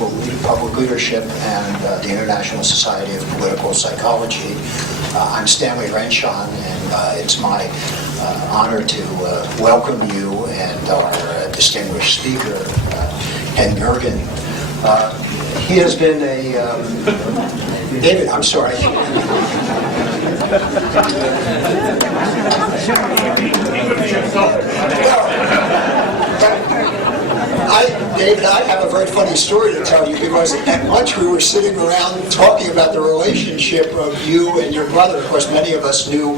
Public Leadership and the International Society of Political Psychology. I'm Stanley Renshon, and it's my honor to welcome you and our distinguished speaker, Gergen. He has been a... David, I'm sorry. David, I have a very funny story to tell you, because at lunch we were sitting around talking about the relationship of you and your brother. Of course, many of us knew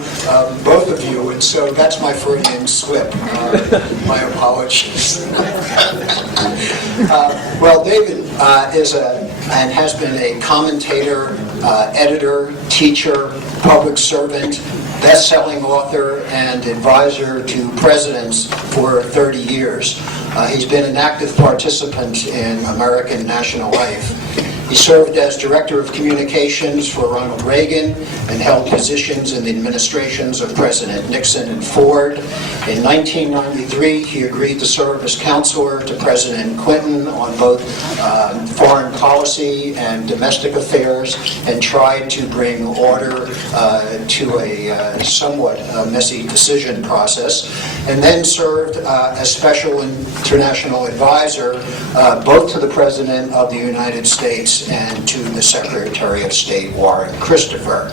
both of you, and so that's my Freudian slip. My apologies. Well, David is and has been a commentator, editor, teacher, public servant, best-selling author, and advisor to presidents for 30 years. He's been an active participant in American national life. He served as Director of Communications for Ronald Reagan and held positions in the administrations of President Nixon and Ford. In 1993, he agreed to serve as counselor to President Clinton on both foreign policy and domestic affairs, and tried to bring order to a somewhat messy decision process, and then served as special international advisor both to the President of the United States and to the Secretary of State, Warren Christopher.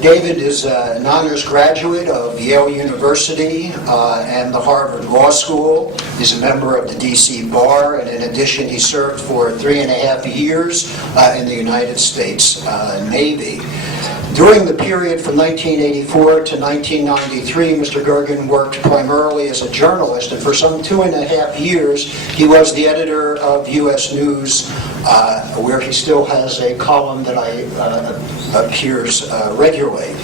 David is an honors graduate of Yale University and the Harvard Law School. He's a member of the D.C. Bar, and in addition, he served for 3.5 years in the United States Navy. During the period from 1984 to 1993, Mr. Gergen worked primarily as a journalist, and for some 2.5 years, he was the editor of U.S. News, where he still has a column that appears regularly.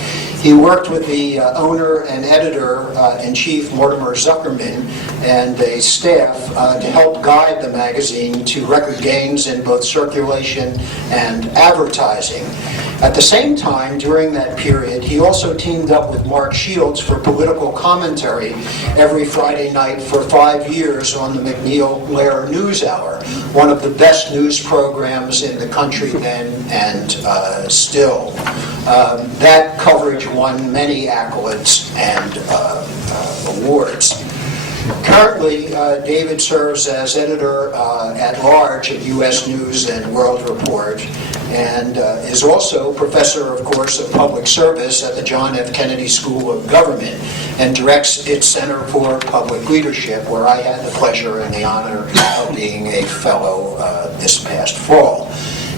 He worked with the owner and editor-in-chief, Mortimer Zuckerman, and a staff to help guide the magazine to record gains in both circulation and advertising. At the same time, during that period, he also teamed up with Mark Shields for political commentary every Friday night for 5 years on the McNeil-Lehrer News Hour, one of the best news programs in the country then and still. That coverage won many accolades and awards. Currently, David serves as editor-at-large at U.S. News and World Report, and is also professor, of course, of public service at the John F. Kennedy School of Government, and directs its Center for Public Leadership, where I had the pleasure and the honor of being a fellow this past fall.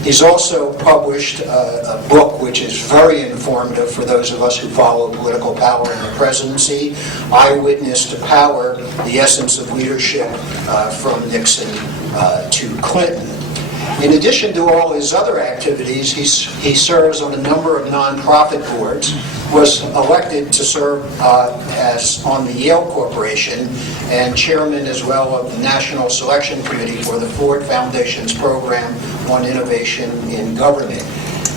He's also published a book which is very informative for those of us who follow political power in the presidency, Eyewitness to Power, The Essence of Leadership from Nixon to Clinton. In addition to all his other activities, he serves on a number of nonprofit boards, was elected to serve as on the Yale Corporation, and chairman as well of the National Selection Committee for the Ford Foundation's program on innovation in government.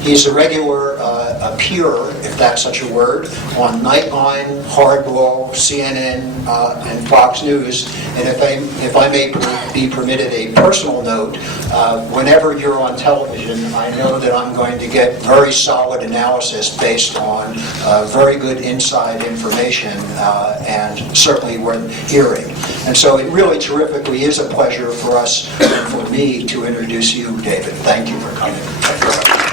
He's a regular appearer, if that's such a word, on Nightline, Hardball, CNN, and Fox News. And if I may be permitted a personal note, whenever you're on television, I know that I'm going to get very solid analysis based on very good inside information, and certainly worth hearing. And so it really terrifically is a pleasure for us, and for me, to introduce you, David. Thank you for coming. Thank you very much.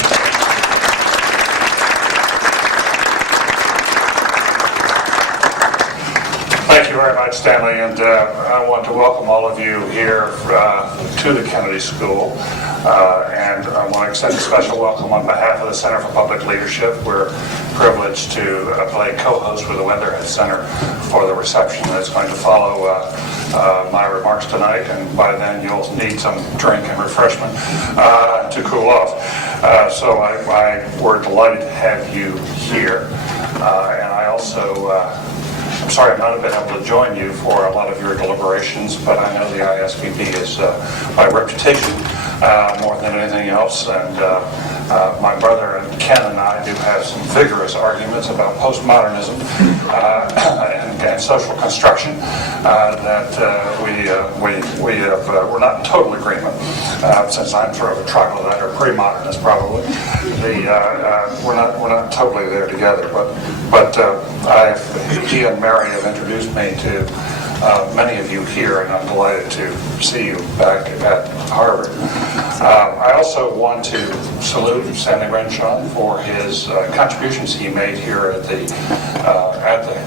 Thank you very much, Stanley, and I want to welcome all of you here to the Kennedy School, and I want to extend a special welcome on behalf of the Center for Public Leadership. We're privileged to play co-host with the Weatherhead Center for the reception that's going to follow my remarks tonight, and by then you'll need some drink and refreshment to cool off. So we're delighted to have you here, and I also I'm sorry I've not been able to join you for a lot of your deliberations, but I know the ISPP is, by reputation, more than anything else, and My brother and Ken and I do have some vigorous arguments about postmodernism and social construction that we're not in total agreement. Since I'm sort of a troglodyte or pre-modernist, probably, we're not totally there together. But he and Mary have introduced me to many of you here, and I'm delighted to see you back at Harvard. I also want to salute Stanley Renshaw for his contributions he made here at the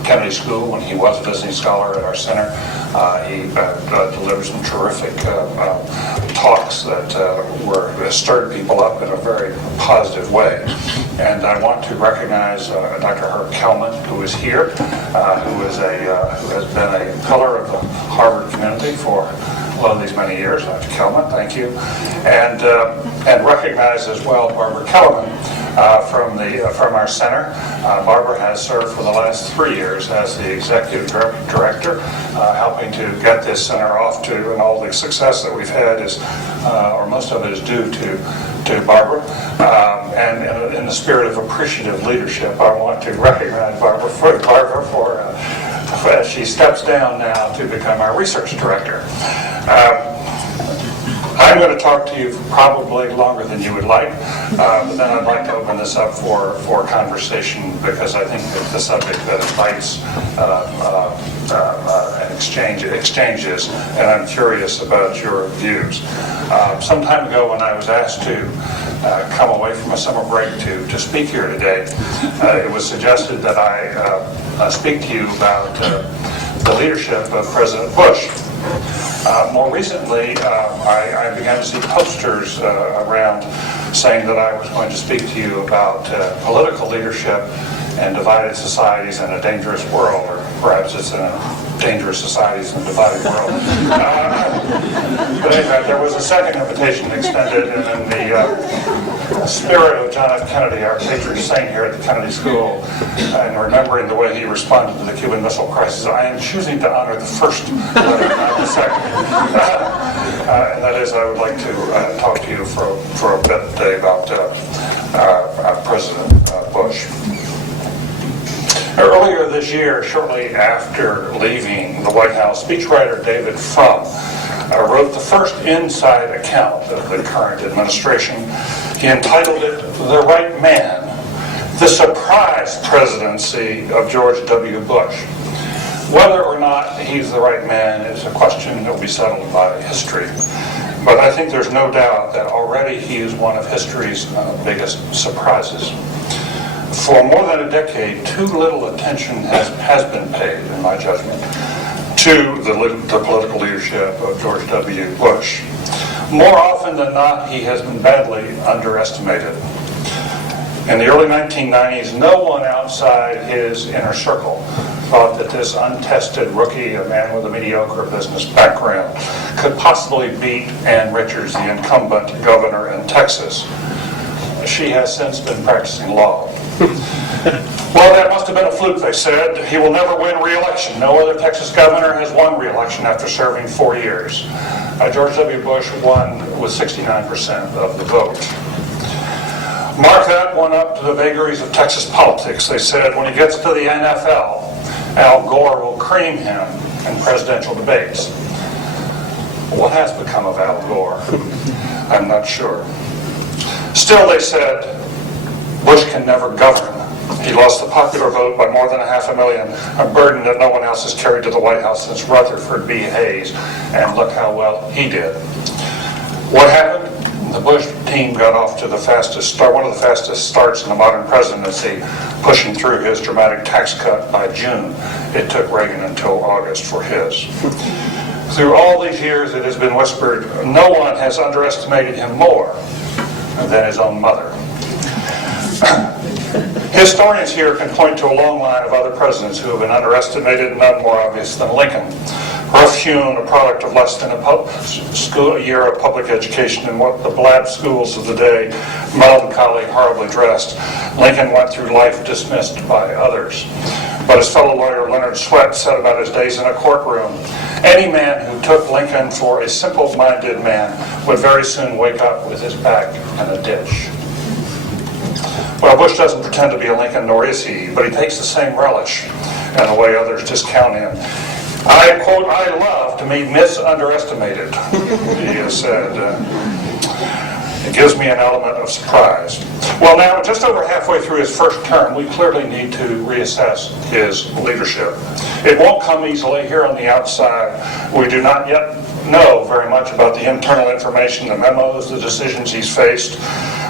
Kennedy School when he was a visiting scholar at our center. He delivered some terrific talks that stirred people up in a very positive way. And I want to recognize Dr. Herb Kelman, who is here, who has been a pillar of the Harvard community for these many years. Dr. Kelman, thank you. And recognize as well Barbara Kellerman from our center. Barbara has served for the last 3 years as the executive director, helping to get this center off to, and all the success that we've had is, or most of it is due to Barbara. And in the spirit of appreciative leadership, I want to recognize Barbara for as she steps down now to become our research director. I'm going to talk to you probably longer than you would like, but then I'd like to open this up for conversation, because I think that the subject that invites exchanges, and I'm curious about your views. Some time ago, when I was asked to come away from a summer break to speak here today, it was suggested that I speak to you about the leadership of President Bush. More recently, I began to see posters around saying that I was going to speak to you about political leadership and divided societies in a dangerous world, or perhaps it's in a dangerous societies in a divided world. But anyway, there was a second invitation extended, and in the spirit of John F. Kennedy, our patron saint here at the Kennedy School, and remembering the way he responded to the Cuban Missile Crisis, I am choosing to honor the first letter, not the second. And that is, I would like to talk to you for a bit today about President Bush. Earlier this year, shortly after leaving the White House, speechwriter David wrote the first inside account of the current administration. He entitled it, "The Right Man, the Surprise Presidency of George W. Bush." Whether or not he's the right man is a question that will be settled by history. But I think there's no doubt that already he is one of history's biggest surprises. For more than a decade, too little attention has been paid, in my judgment, to the political leadership of George W. Bush. More often than not, he has been badly underestimated. In the early 1990s, no one outside his inner circle thought that this untested rookie, a man with a mediocre business background, could possibly beat Ann Richards, the incumbent governor in Texas. She has since been practicing law. Well, that must have been a fluke, they said. He will never win re-election. No other Texas governor has won re-election after serving 4 years. George W. Bush won with 69% of the vote. Mark that one up to the vagaries of Texas politics. They said when he gets to the NFL, Al Gore will cream him in presidential debates. What has become of Al Gore? I'm not sure. Still, they said, Bush can never govern. He lost the popular vote by more than 500,000, a burden that no one else has carried to the White House since Rutherford B. Hayes, and look how well he did. What happened? The Bush team got off to the fastest start, one of the fastest starts in the modern presidency, pushing through his dramatic tax cut by June. It took Reagan until August for his. Through all these years, it has been whispered, no one has underestimated him more than his own mother. Historians here can point to a long line of other presidents who have been underestimated, none more obvious than Lincoln. Rough-hewn, a product of less than a year of public education in what the blab schools of the day, melancholy, horribly dressed, Lincoln went through life dismissed by others. But his fellow lawyer Leonard Swett said about his days in a courtroom, any man who took Lincoln for a simple-minded man would very soon wake up with his back in a ditch. Well, Bush doesn't pretend to be a Lincoln, nor is he, but he takes the same relish in the way others discount him. I, quote, I love to be misunderestimated, he has said. It gives me an element of surprise. Well, now, just over halfway through his first term, we clearly need to reassess his leadership. It won't come easily here on the outside. We do not yet know very much about the internal information, the memos, the decisions he's faced.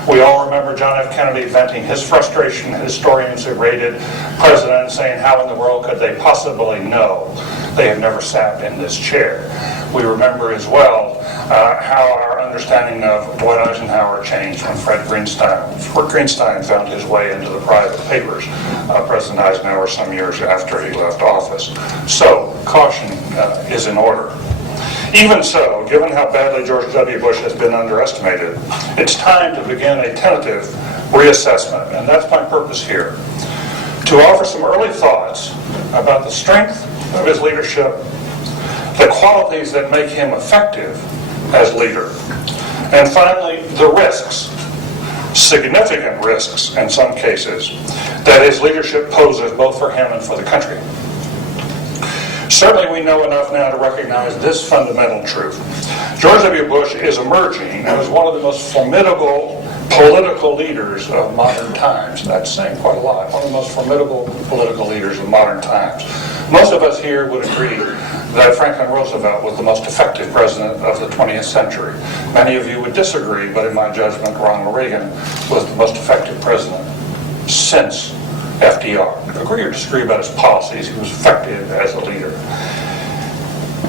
We all remember John F. Kennedy venting his frustration at historians who rated president, saying, how in the world could they possibly know? They have never sat in this chair. We remember as well how our understanding of Dwight Eisenhower changed when Fred Greenstein found his way into the private papers of President Eisenhower some years after he left office. So, caution is in order. Even so, given how badly George W. Bush has been underestimated, it's time to begin a tentative reassessment, and that's my purpose here, to offer some early thoughts about the strength of his leadership, the qualities that make him effective as leader, and finally, the risks, significant risks in some cases, that his leadership poses both for him and for the country. Certainly we know enough now to recognize this fundamental truth. George W. Bush is emerging as one of the most formidable political leaders of modern times. That's saying quite a lot. One of the most formidable political leaders of modern times. Most of us here would agree that Franklin Roosevelt was the most effective president of the 20th century. Many of you would disagree, but in my judgment, Ronald Reagan was the most effective president since FDR. Agree or disagree about his policies, he was effective as a leader.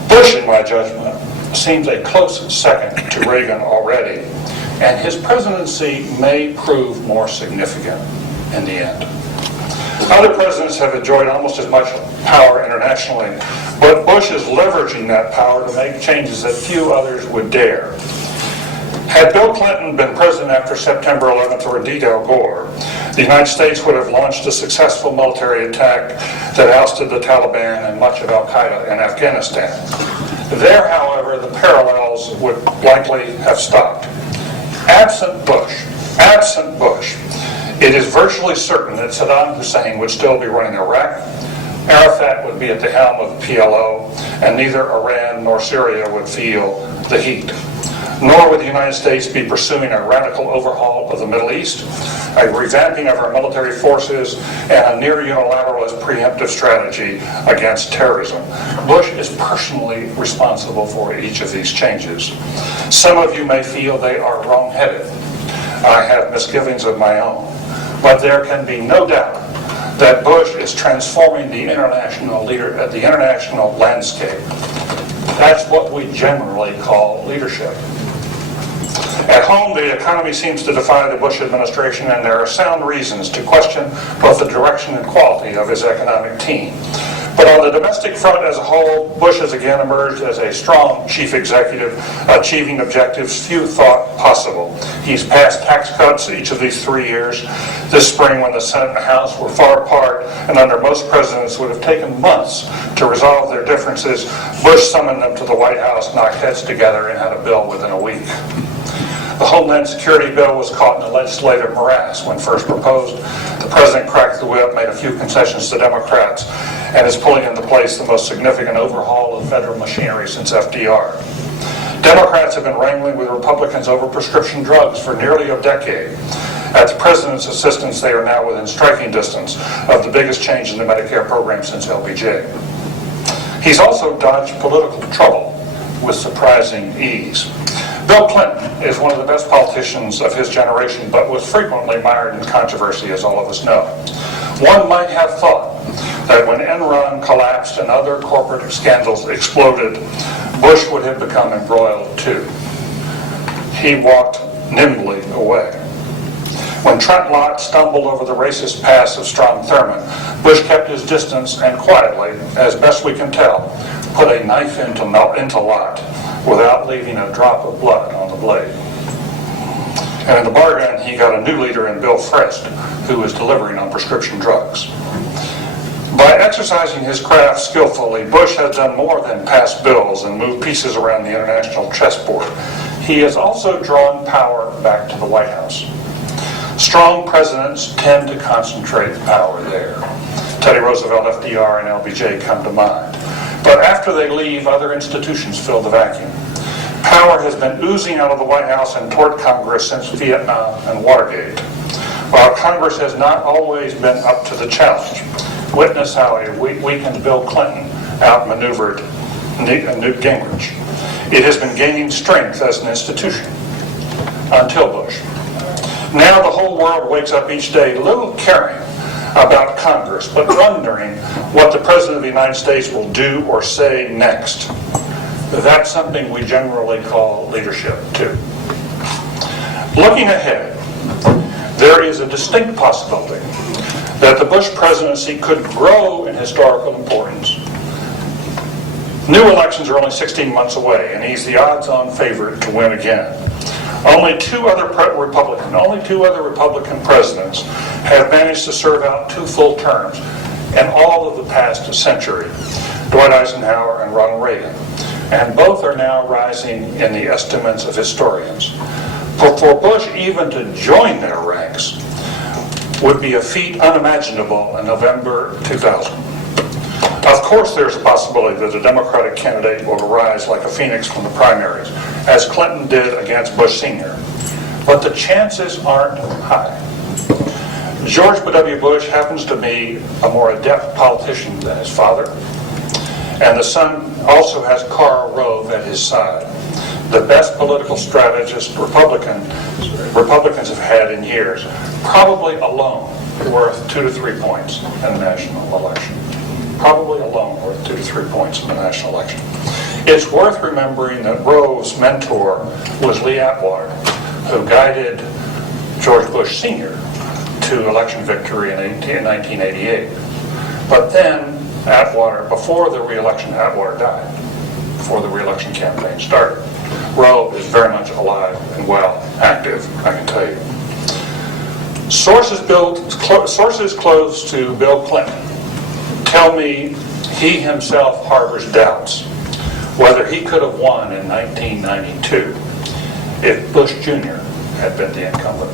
Bush, in my judgment, seems a close second to Reagan already, and his presidency may prove more significant in the end. Other presidents have enjoyed almost as much power internationally, but Bush is leveraging that power to make changes that few others would dare. Had Bill Clinton been president after September 11th, or indeed Al Gore, the United States would have launched a successful military attack that ousted the Taliban and much of al-Qaeda in Afghanistan. There, however, the parallels would likely have stopped. Absent Bush, it is virtually certain that Saddam Hussein would still be running Iraq, Arafat would be at the helm of PLO, and neither Iran nor Syria would feel the heat. Nor would the United States be pursuing a radical overhaul of the Middle East, a revamping of our military forces, and a near unilateralist preemptive strategy against terrorism. Bush is personally responsible for each of these changes. Some of you may feel they are wrong-headed. I have misgivings of my own. But there can be no doubt that Bush is transforming the international landscape. That's what we generally call leadership. At home, the economy seems to defy the Bush administration, and there are sound reasons to question both the direction and quality of his economic team. But on the domestic front as a whole, Bush has again emerged as a strong chief executive, achieving objectives few thought possible. He's passed tax cuts each of these 3 years. This spring, when the Senate and House were far apart, and under most presidents would have taken months to resolve their differences, Bush summoned them to the White House, knocked heads together, and had a bill within a week. The Homeland Security bill was caught in a legislative morass when first proposed. The president cracked the whip, made a few concessions to Democrats, and is pulling into place the most significant overhaul of federal machinery since FDR. Democrats have been wrangling with Republicans over prescription drugs for nearly a decade. At the president's insistence, they are now within striking distance of the biggest change in the Medicare program since LBJ. He's also dodged political trouble with surprising ease. Bill Clinton is one of the best politicians of his generation, but was frequently mired in controversy, as all of us know. One might have thought that when Enron collapsed and other corporate scandals exploded, Bush would have become embroiled too. He walked nimbly away. When Trent Lott stumbled over the racist past of Strom Thurmond, Bush kept his distance and quietly, as best we can tell, put a knife into Lott without leaving a drop of blood on the blade. And in the bargain, he got a new leader in Bill Frist, who was delivering on prescription drugs. By exercising his craft skillfully, Bush has done more than pass bills and move pieces around the international chessboard. He has also drawn power back to the White House. Strong presidents tend to concentrate power there. Teddy Roosevelt, FDR, and LBJ come to mind. But after they leave, other institutions fill the vacuum. Power has been oozing out of the White House and toward Congress since Vietnam and Watergate. While Congress has not always been up to the challenge, witness how a weakened Bill Clinton outmaneuvered Newt Gingrich. It has been gaining strength as an institution until Bush. Now the whole world wakes up each day little caring about Congress, but wondering what the President of the United States will do or say next. That's something we generally call leadership, too. Looking ahead, there is a distinct possibility that the Bush presidency could grow in historical importance. New elections are only 16 months away, and he's the odds-on favorite to win again. Only two other Republican presidents have managed to serve out 2 full terms in all of the past century, Dwight Eisenhower and Ronald Reagan. And both are now rising in the estimates of historians. For Bush even to join their ranks would be a feat unimaginable in November 2000. Of course, there's a possibility that a Democratic candidate will arise like a phoenix from the primaries, as Clinton did against Bush Sr. But the chances aren't high. George W. Bush happens to be a more adept politician than his father, and the son also has Karl Rove at his side, the best political strategist Republicans have had in years, probably alone worth 2 to 3 points in the national election. Probably alone worth 2 to 3 points in the national election. It's worth remembering that Rove's mentor was Lee Atwater, who guided George Bush Sr. to election victory in 1988. But then Atwater, before the re-election, Atwater died, before the re-election campaign started. Rove is very much alive and well, active, I can tell you. Sources close to Bill Clinton tell me he himself harbors doubts whether he could have won in 1992 if Bush Jr. had been the incumbent.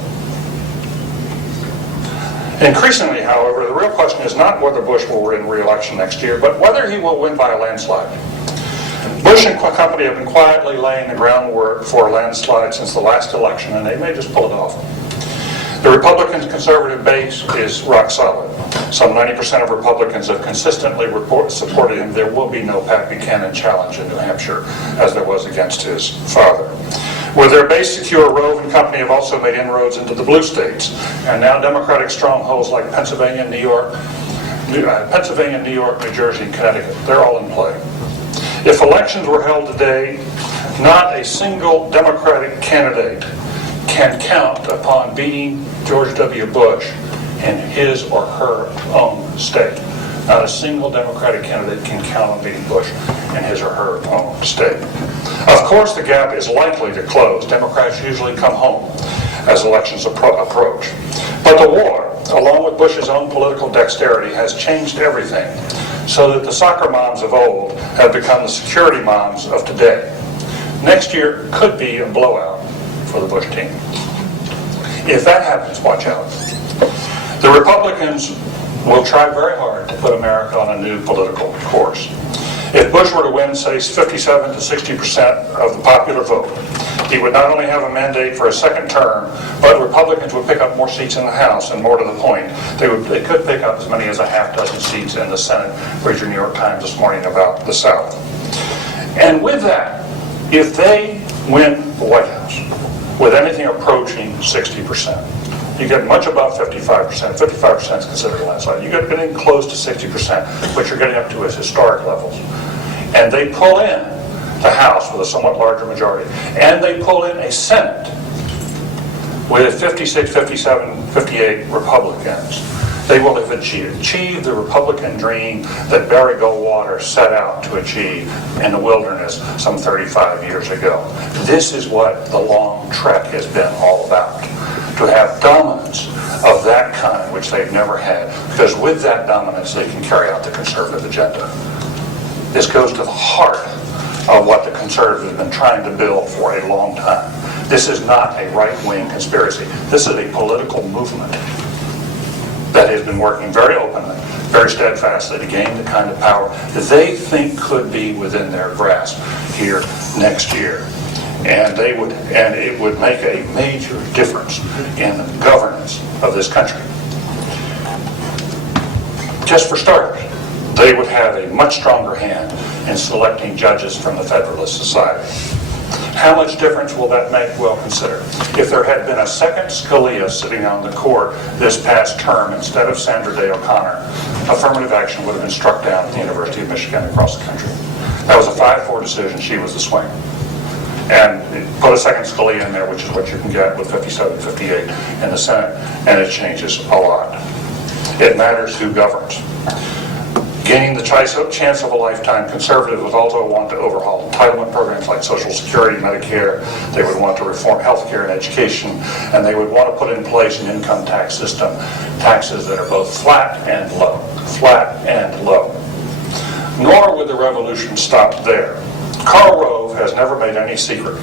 Increasingly, however, the real question is not whether Bush will win re-election next year, but whether he will win by a landslide. Bush and company have been quietly laying the groundwork for a landslide since the last election, and they may just pull it off. The Republican conservative base is rock solid. Some 90% of Republicans have consistently supported him. There will be no Pat Buchanan challenge in New Hampshire, as there was against his father. With their base secure, Rove and company have also made inroads into the blue states, and now Democratic strongholds like Pennsylvania, New York, New Jersey, and Connecticut, they're all in play. If elections were held today, not a single Democratic candidate can count upon beating George W. Bush in his or her own state. Not a single Democratic candidate can count on beating Bush in his or her own state. Of course, the gap is likely to close. Democrats usually come home as elections approach. But the war, along with Bush's own political dexterity, has changed everything, so that the soccer moms of old have become the security moms of today. Next year could be a blowout for the Bush team. If that happens, watch out. The Republicans will try very hard to put America on a new political course. If Bush were to win, say, 57 to 60% of the popular vote, he would not only have a mandate for a second term, but Republicans would pick up more seats in the House, and more to the point, they could pick up as many as a half dozen seats in the Senate. Read your New York Times this morning about the South. And with that, if they win the White House with anything approaching 60%, you get much above 55%. 55% is considered a landslide. You get getting close to 60%, but you're getting up to its historic levels. And they pull in the House with a somewhat larger majority, and they pull in a Senate with 56, 57, 58 Republicans. They will have achieved the Republican dream that Barry Goldwater set out to achieve in the wilderness some 35 years ago. This is what the long trek has been all about. To have dominance of that kind, which they've never had, because with that dominance they can carry out the conservative agenda. This goes to the heart of what the conservatives have been trying to build for a long time. This is not a right-wing conspiracy. This is a political movement that has been working very openly, very steadfastly to gain the kind of power that they think could be within their grasp here next year. And it would make a major difference in the governance of this country. Just for starters, they would have a much stronger hand in selecting judges from the Federalist Society. How much difference will that make? Well, consider. If there had been a second Scalia sitting on the court this past term instead of Sandra Day O'Connor, affirmative action would have been struck down at the University of Michigan across the country. That was a 5-4 decision. She was the swing. And put a second Scalia in there, which is what you can get with 57-58 in the Senate, and it changes a lot. It matters who governs. Gaining the chance of a lifetime, conservatives would also want to overhaul entitlement programs like Social Security, Medicare. They would want to reform healthcare and education, and they would want to put in place an income tax system, taxes that are both flat and low. Flat and low. Nor would the revolution stop there. Karl Rove has never made any secret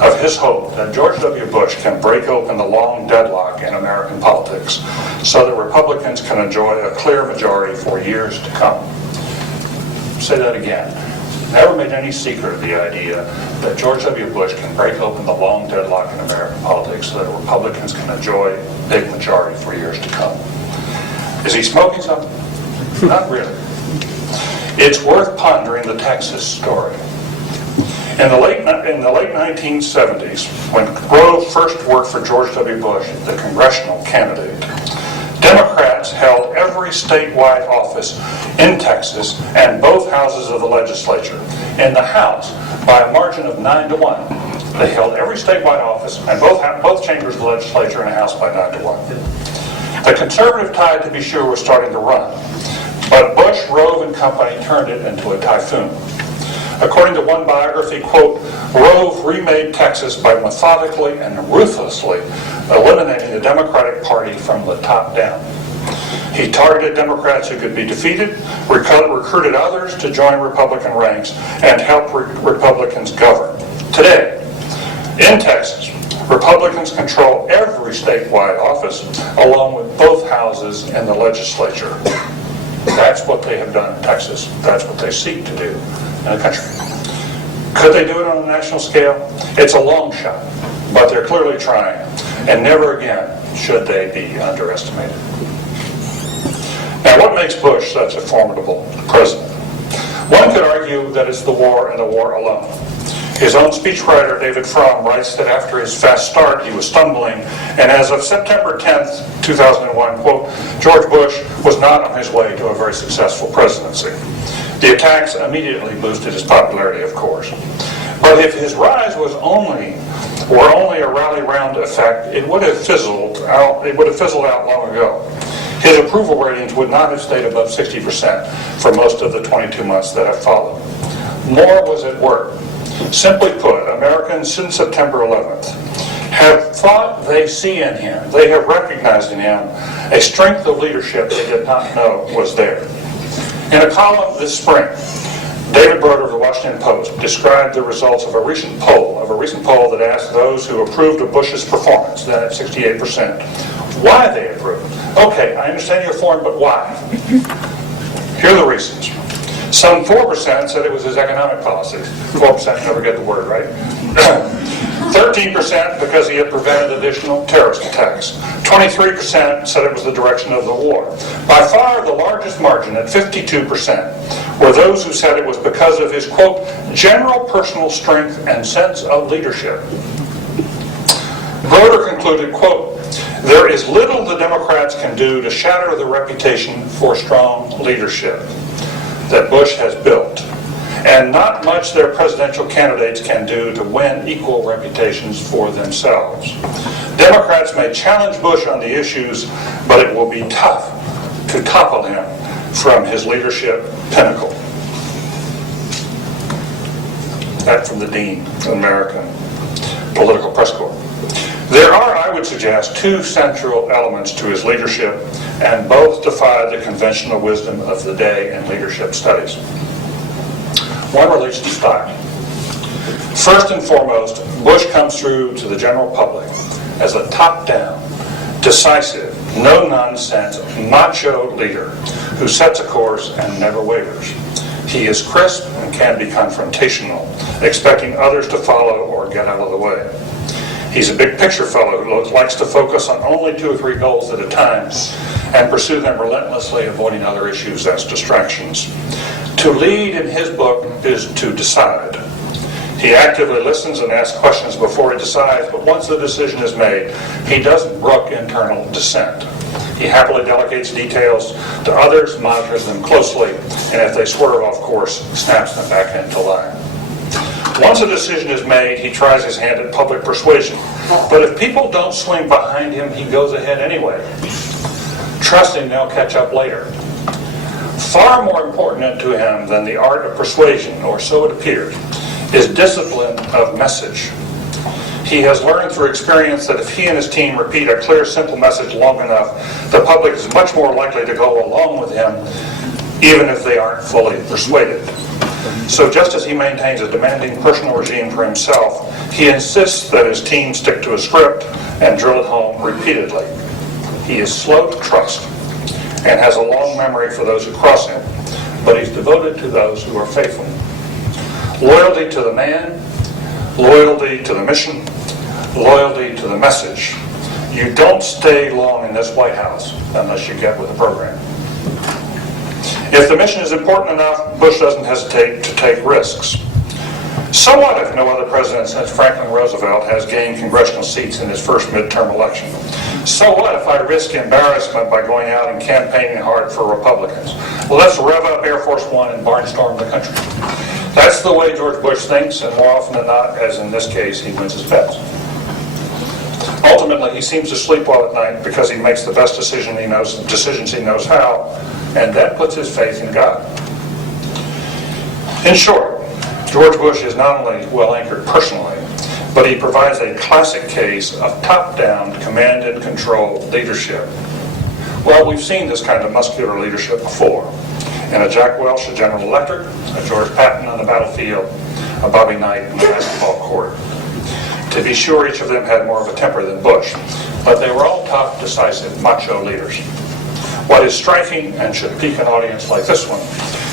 of his hope that George W. Bush can break open the long deadlock in American politics so that Republicans can enjoy a clear majority for years to come. Say that again. Never made any secret of the idea that George W. Bush can break open the long deadlock in American politics so that Republicans can enjoy a big majority for years to come. Is he smoking something? Not really. It's worth pondering the Texas story. In the late 1970s, when Rove first worked for George W. Bush, the congressional candidate, Democrats held every statewide office in Texas and both houses of the legislature. In the House, by a margin of 9-1, they held every statewide office and both chambers of the legislature in the House by 9-1. The conservative tide, to be sure, was starting to run, but Bush, Rove, and company turned it into a typhoon. According to one biography, quote, Rove remade Texas by methodically and ruthlessly eliminating the Democratic Party from the top down. He targeted Democrats who could be defeated, recruited others to join Republican ranks, and helped Republicans govern. Today, in Texas, Republicans control every statewide office, along with both houses in the legislature. That's what they have done in Texas. That's what they seek to do in the country. Could they do it on a national scale? It's a long shot, but they're clearly trying, and never again should they be underestimated. Now, what makes Bush such a formidable president? One could argue that it's the war and the war alone. His own speechwriter, David Frum, writes that after his fast start, he was stumbling, and as of September 10th, 2001, quote, George Bush was not on his way to a very successful presidency. The attacks immediately boosted his popularity, of course. But if his rise were only a rally round effect, it would have fizzled out long ago. His approval ratings would not have stayed above 60% for most of the 22 months that have followed. More was at work. Simply put, Americans since September 11th have thought they see in him, they have recognized in him a strength of leadership they did not know was there. In a column this spring, David Broder of the Washington Post described the results of a recent poll that asked those who approved of Bush's performance, then at 68%, why they approved. Okay, I understand you're for him, but why? Here are the reasons. Some 4% said it was his economic policies. 4% never get the word right. 13% because he had prevented additional terrorist attacks. 23% said it was the direction of the war. By far the largest margin, at 52%, were those who said it was because of his, quote, general personal strength and sense of leadership. Broder concluded, quote, there is little the Democrats can do to shatter the reputation for strong leadership that Bush has built, and not much their presidential candidates can do to win equal reputations for themselves. Democrats may challenge Bush on the issues, but it will be tough to topple him from his leadership pinnacle. That from the Dean of the American Political Press Corps. There are, I would suggest, two central elements to his leadership, and both defy the conventional wisdom of the day in leadership studies. One relates to style. First and foremost, Bush comes through to the general public as a top-down, decisive, no-nonsense, macho leader who sets a course and never wavers. He is crisp and can be confrontational, expecting others to follow or get out of the way. He's a big picture fellow who likes to focus on only 2 or 3 goals at a time and pursue them relentlessly, avoiding other issues as distractions. To lead in his book is to decide. He actively listens and asks questions before he decides, but once the decision is made, he doesn't brook internal dissent. He happily delegates details to others, monitors them closely, and if they swerve off course, snaps them back into line. Once a decision is made, he tries his hand at public persuasion. But if people don't swing behind him, he goes ahead anyway, trusting they'll catch up later. Far more important to him than the art of persuasion, or so it appears, is discipline of message. He has learned through experience that if he and his team repeat a clear, simple message long enough, the public is much more likely to go along with him, even if they aren't fully persuaded. So just as he maintains a demanding personal regime for himself, he insists that his team stick to a script and drill it home repeatedly. He is slow to trust and has a long memory for those who cross him, but he's devoted to those who are faithful. Loyalty to the man, loyalty to the mission, loyalty to the message. You don't stay long in this White House unless you get with the program. If the mission is important enough, Bush doesn't hesitate to take risks. So what if no other president since Franklin Roosevelt has gained congressional seats in his first midterm election? So what if I risk embarrassment by going out and campaigning hard for Republicans? Well, let's rev up Air Force One and barnstorm the country. That's the way George Bush thinks, and more often than not, as in this case, he wins his bets. Ultimately, he seems to sleep well at night because he makes the best decisions he knows how, and that puts his faith in God. In short, George Bush is not only well anchored personally, but he provides a classic case of top-down, command and control leadership. Well, we've seen this kind of muscular leadership before. In a Jack Welch at General Electric, a George Patton on the battlefield, a Bobby Knight on the basketball court. To be sure, each of them had more of a temper than Bush, but they were all tough, decisive, macho leaders. What is striking, and should pique an audience like this one,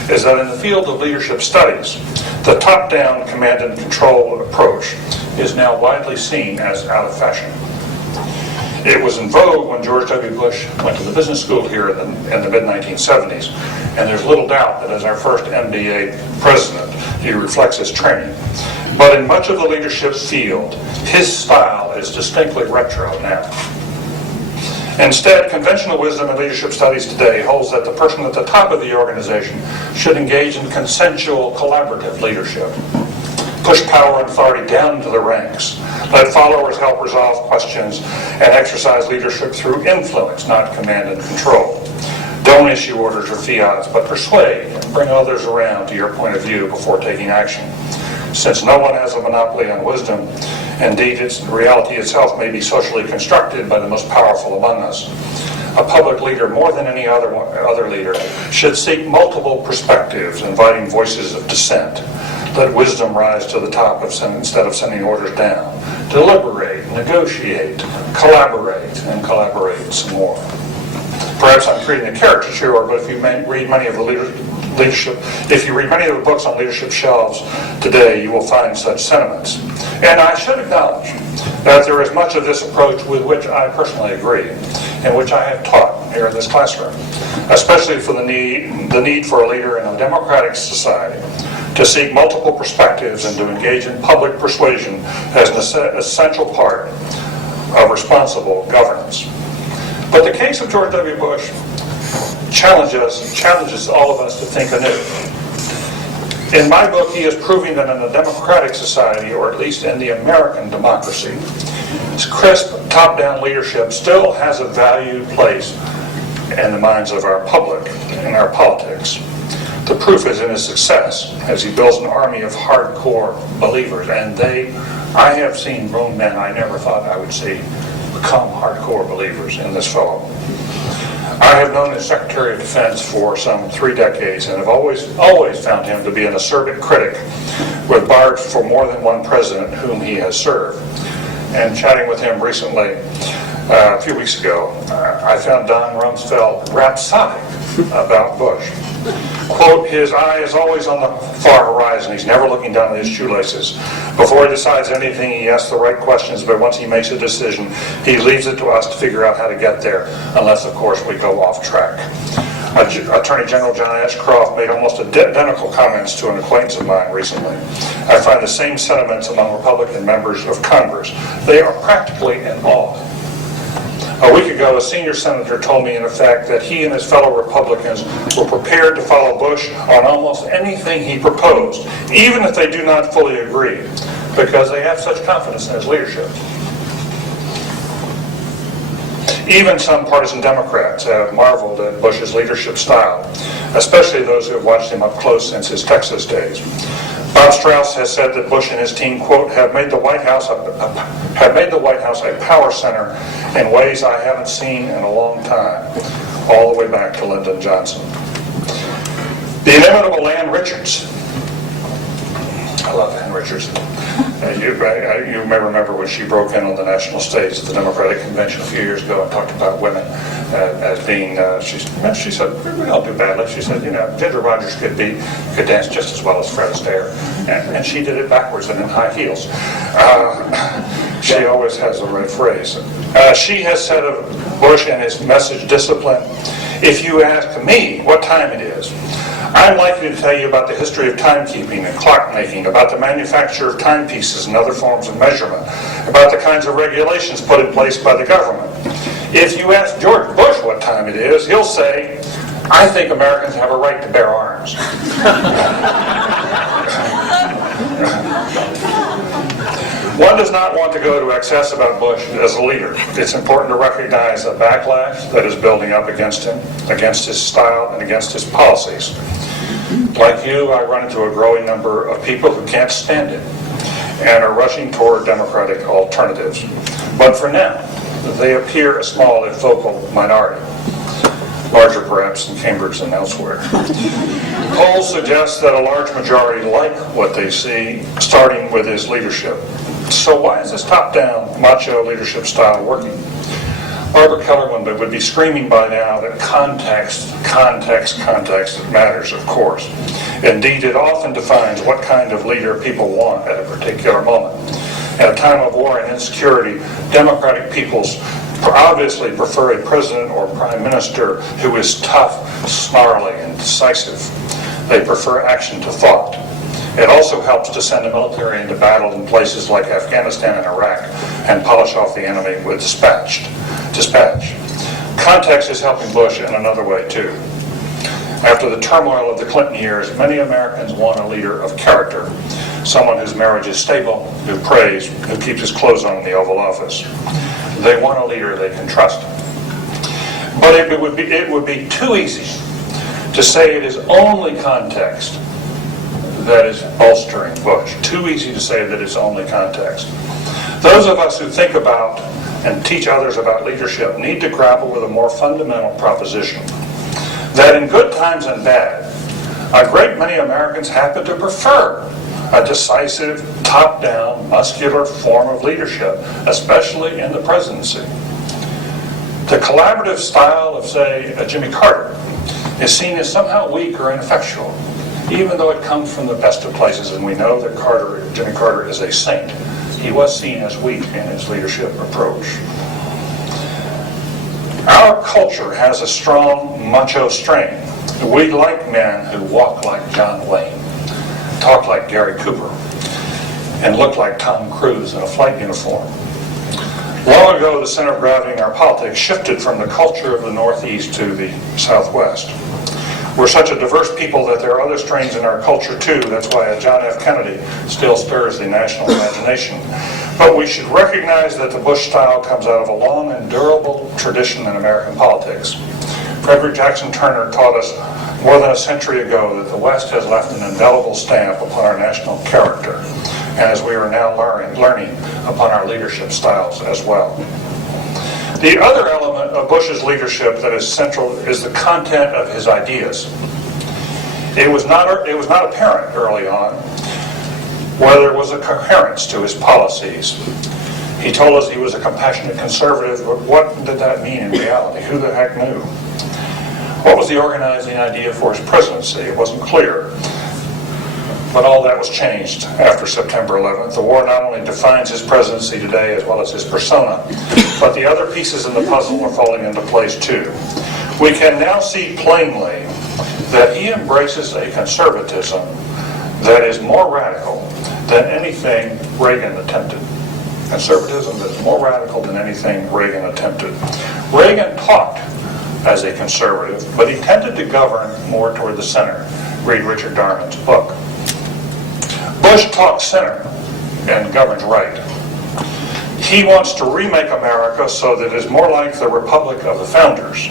is that in the field of leadership studies, the top-down command and control approach is now widely seen as out of fashion. It was in vogue when George W. Bush went to the business school here in the mid-1970s, and there's little doubt that as our first MBA president, he reflects his training. But in much of the leadership field, his style is distinctly retro now. Instead, conventional wisdom in leadership studies today holds that the person at the top of the organization should engage in consensual, collaborative leadership. Push power and authority down into the ranks. Let followers help resolve questions and exercise leadership through influence, not command and control. Don't issue orders or fiats, but persuade and bring others around to your point of view before taking action. Since no one has a monopoly on wisdom, indeed reality itself may be socially constructed by the most powerful among us. A public leader, more than any other leader, should seek multiple perspectives, inviting voices of dissent. Let wisdom rise to the top instead of sending orders down. Deliberate, negotiate, collaborate, and collaborate some more. Perhaps I'm creating a caricature, but if you read many of the books on leadership shelves today, you will find such sentiments. And I should acknowledge that there is much of this approach with which I personally agree, and which I have taught here in this classroom, especially for the need for a leader in a democratic society to seek multiple perspectives and to engage in public persuasion as an essential part of responsible governance. But the case of George W. Bush challenges all of us to think anew. In my book, he is proving that in a democratic society, or at least in the American democracy, crisp top-down leadership still has a valued place in the minds of our public and our politics. The proof is in his success as he builds an army of hardcore believers, and I have seen grown men I never thought I would see become hardcore believers in this fellow. I have known his Secretary of Defense for some 3 decades and have always found him to be an acerbic critic with barred for more than one president whom he has served. And chatting with him recently, a few weeks ago, I found Don Rumsfeld rhapsodic about Bush. Quote, his eye is always on the far horizon. He's never looking down at his shoelaces. Before he decides anything, he asks the right questions, but once he makes a decision, he leaves it to us to figure out how to get there, unless, of course, we go off track. Attorney General John Ashcroft made almost identical comments to an acquaintance of mine recently. I find the same sentiments among Republican members of Congress. They are practically in awe. A week ago, a senior senator told me, in effect, that he and his fellow Republicans were prepared to follow Bush on almost anything he proposed, even if they do not fully agree, because they have such confidence in his leadership. Even some partisan Democrats have marveled at Bush's leadership style, especially those who have watched him up close since his Texas days. Bob Strauss has said that Bush and his team, quote, have made the White House a power center in ways I haven't seen in a long time, all the way back to Lyndon Johnson. The inimitable Ann Richards. I love Ann Richards. You may remember when she broke in on the national stage at the Democratic Convention a few years ago and talked about women as being, she said, we don't do badly. She said, Ginger Rogers could dance just as well as Fred Astaire. And she did it backwards and in high heels. She always has the right phrase. She has said of Bush and his message discipline, if you ask me what time it is, I'm likely to tell you about the history of timekeeping and clock-making, about the manufacture of timepieces and other forms of measurement, about the kinds of regulations put in place by the government. If you ask George Bush what time it is, he'll say, I think Americans have a right to bear arms. One does not want to go to excess about Bush as a leader. It's important to recognize the backlash that is building up against him, against his style, and against his policies. Like you, I run into a growing number of people who can't stand it and are rushing toward democratic alternatives. But for now, they appear a small if vocal minority, larger perhaps in Cambridge than elsewhere. Polls suggest that a large majority like what they see, starting with his leadership. So why is this top-down, macho leadership style working? Barbara Kellerman would be screaming by now that context matters, of course. Indeed, it often defines what kind of leader people want at a particular moment. At a time of war and insecurity, democratic peoples obviously prefer a president or prime minister who is tough, snarly, and decisive. They prefer action to thought. It also helps to send the military into battle in places like Afghanistan and Iraq and polish off the enemy with dispatch. Context is helping Bush in another way, too. After the turmoil of the Clinton years, many Americans want a leader of character, someone whose marriage is stable, who prays, who keeps his clothes on in the Oval Office. They want a leader they can trust. But it would be too easy to say it is only context that is bolstering Bush. Too easy to say that it's only context. Those of us who think about and teach others about leadership need to grapple with a more fundamental proposition, that in good times and bad, a great many Americans happen to prefer a decisive, top-down, muscular form of leadership, especially in the presidency. The collaborative style of, say, Jimmy Carter is seen as somehow weak or ineffectual, even though it comes from the best of places, and we know that Jimmy Carter is a saint. He was seen as weak in his leadership approach. Our culture has a strong macho strain. We like men who walk like John Wayne, talk like Gary Cooper, and look like Tom Cruise in a flight uniform. Long ago, the center of gravity in our politics shifted from the culture of the Northeast to the Southwest. We're such a diverse people that there are other strains in our culture too. That's why a John F. Kennedy still stirs the national imagination. But we should recognize that the Bush style comes out of a long and durable tradition in American politics. Frederick Jackson Turner taught us more than a century ago that the West has left an indelible stamp upon our national character, and as we are now learning upon our leadership styles as well. The other element of Bush's leadership that is central is the content of his ideas. It was not apparent early on, whether there was a coherence to his policies. He told us he was a compassionate conservative, but what did that mean in reality? Who the heck knew? What was the organizing idea for his presidency? It wasn't clear. But all that was changed after September 11th. The war not only defines his presidency today as well as his persona, but the other pieces in the puzzle are falling into place too. We can now see plainly that he embraces a conservatism that is more radical than anything Reagan attempted. Conservatism that is more radical than anything Reagan attempted. Reagan talked as a conservative, but he tended to govern more toward the center. Read Richard Darman's book. Bush talks center and governs right. He wants to remake America so that it is more like the Republic of the Founders.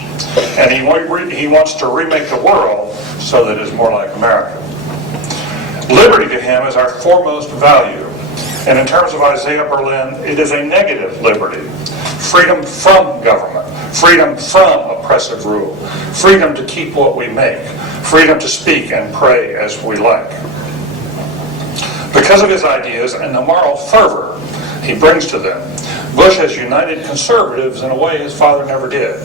And he wants to remake the world so that it is more like America. Liberty to him is our foremost value. And in terms of Isaiah Berlin, it is a negative liberty. Freedom from government. Freedom from oppressive rule. Freedom to keep what we make. Freedom to speak and pray as we like. Because of his ideas and the moral fervor he brings to them, Bush has united conservatives in a way his father never did.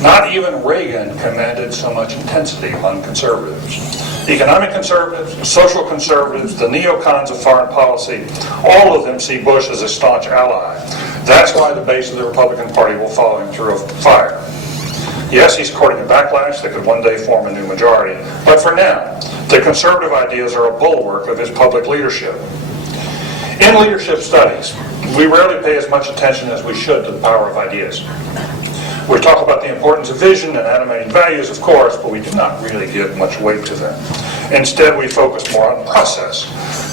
Not even Reagan commanded so much intensity among conservatives. Economic conservatives, social conservatives, the neocons of foreign policy, all of them see Bush as a staunch ally. That's why the base of the Republican Party will follow him through a fire. Yes, he's courting a backlash that could one day form a new majority, but for now, the conservative ideas are a bulwark of his public leadership. In leadership studies, we rarely pay as much attention as we should to the power of ideas. We talk about the importance of vision and animating values, of course, but we do not really give much weight to them. Instead, we focus more on process.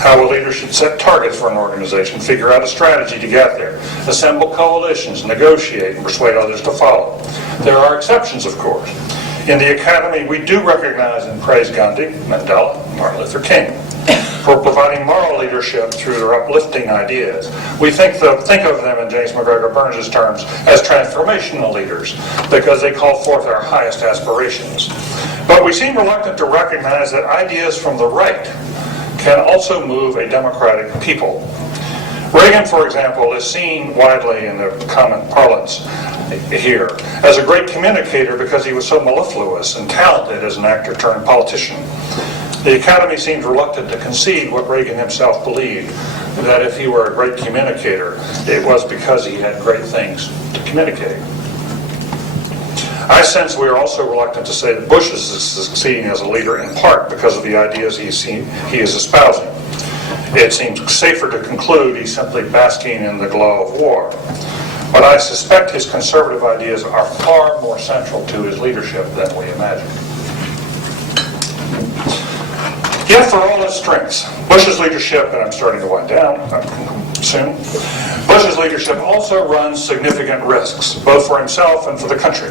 How a leader should set targets for an organization, figure out a strategy to get there, assemble coalitions, negotiate, and persuade others to follow. There are exceptions, of course. In the Academy, we do recognize and praise Gandhi, Mandela, and Martin Luther King for providing moral leadership through their uplifting ideas. We think of them in James McGregor Burns' terms as transformational leaders because they call forth our highest aspirations. But we seem reluctant to recognize that ideas from the right can also move a democratic people. Reagan, for example, is seen widely in the common parlance here as a great communicator because he was so mellifluous and talented as an actor turned politician. The Academy seems reluctant to concede what Reagan himself believed, that if he were a great communicator, it was because he had great things to communicate. I sense we are also reluctant to say that Bush is succeeding as a leader in part because of the ideas he is espousing. It seems safer to conclude he's simply basking in the glow of war. But I suspect his conservative ideas are far more central to his leadership than we imagine. Yet for all his strengths, Bush's leadership, and I'm starting to wind down soon, Bush's leadership also runs significant risks, both for himself and for the country.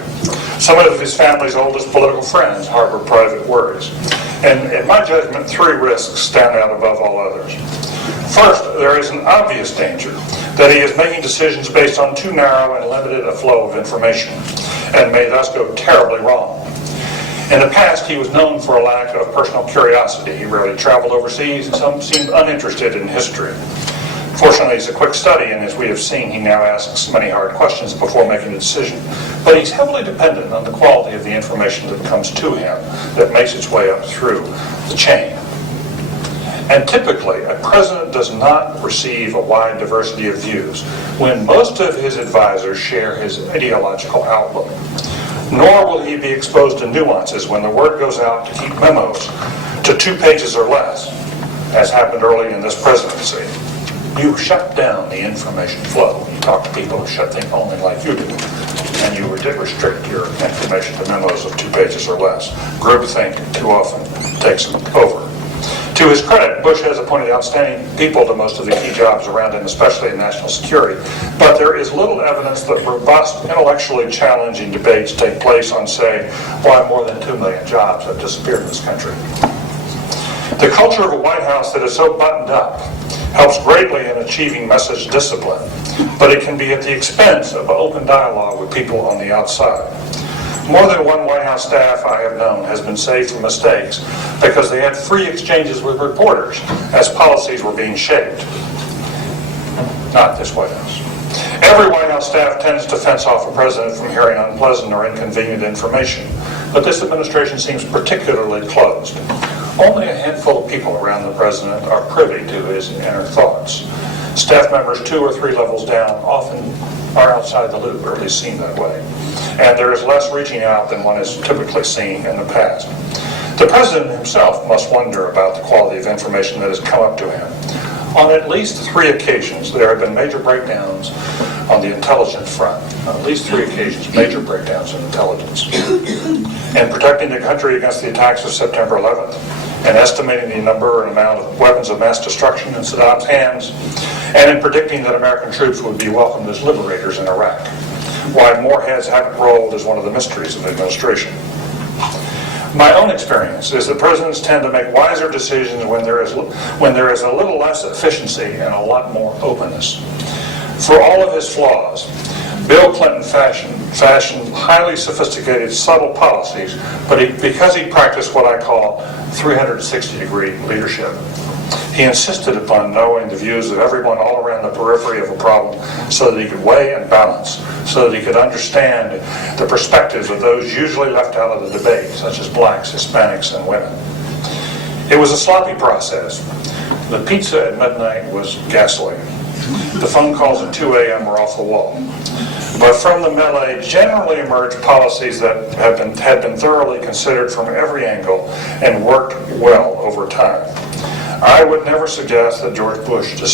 Some of his family's oldest political friends harbor private worries. And in my judgment, three risks stand out above all others. First, there is an obvious danger that he is making decisions based on too narrow and limited a flow of information, and may thus go terribly wrong. In the past, he was known for a lack of personal curiosity. He rarely traveled overseas, and some seemed uninterested in history. Fortunately, he's a quick study, and as we have seen, he now asks many hard questions before making a decision. But he's heavily dependent on the quality of the information that comes to him, that makes its way up through the chain. And typically, a president does not receive a wide diversity of views when most of his advisors share his ideological outlook. Nor will he be exposed to nuances when the word goes out to keep memos to 2 pages or less, as happened early in this presidency. You shut down the information flow. You talk to people who shut things only like you do, and you restrict your information to memos of 2 pages or less. Groupthink too often takes him over. To his credit, Bush has appointed outstanding people to most of the key jobs around him, especially in national security. But there is little evidence that robust, intellectually challenging debates take place on, say, why more than 2 million jobs have disappeared in this country. The culture of a White House that is so buttoned up helps greatly in achieving message discipline, but it can be at the expense of open dialogue with people on the outside. More than one White House staff I have known has been saved from mistakes because they had free exchanges with reporters as policies were being shaped. Not this White House. Every White House staff tends to fence off a president from hearing unpleasant or inconvenient information, but this administration seems particularly closed. Only a handful of people around the president are privy to his inner thoughts. Staff members 2 or 3 levels down often are outside the loop, or at least seem that way. And there is less reaching out than one has typically seen in the past. The president himself must wonder about the quality of information that has come up to him. On at least 3 occasions, there have been major breakdowns on the intelligence front. On at least 3 occasions, major breakdowns in intelligence. In protecting the country against the attacks of September 11th, and estimating the number and amount of weapons of mass destruction in Saddam's hands, and in predicting that American troops would be welcomed as liberators in Iraq. Why more heads haven't rolled is one of the mysteries of the administration. My own experience is that presidents tend to make wiser decisions when there is a little less efficiency and a lot more openness. For all of his flaws, Bill Clinton fashioned highly sophisticated, subtle policies, but because he practiced what I call 360-degree leadership. He insisted upon knowing the views of everyone all around the periphery of a problem so that he could weigh and balance, so that he could understand the perspectives of those usually left out of the debate, such as blacks, Hispanics, and women. It was a sloppy process. The pizza at midnight was gasoline. The phone calls at 2 a.m. were off the wall. But from the melee generally emerged policies that had been thoroughly considered from every angle and worked well over time. I would never suggest that George Bush that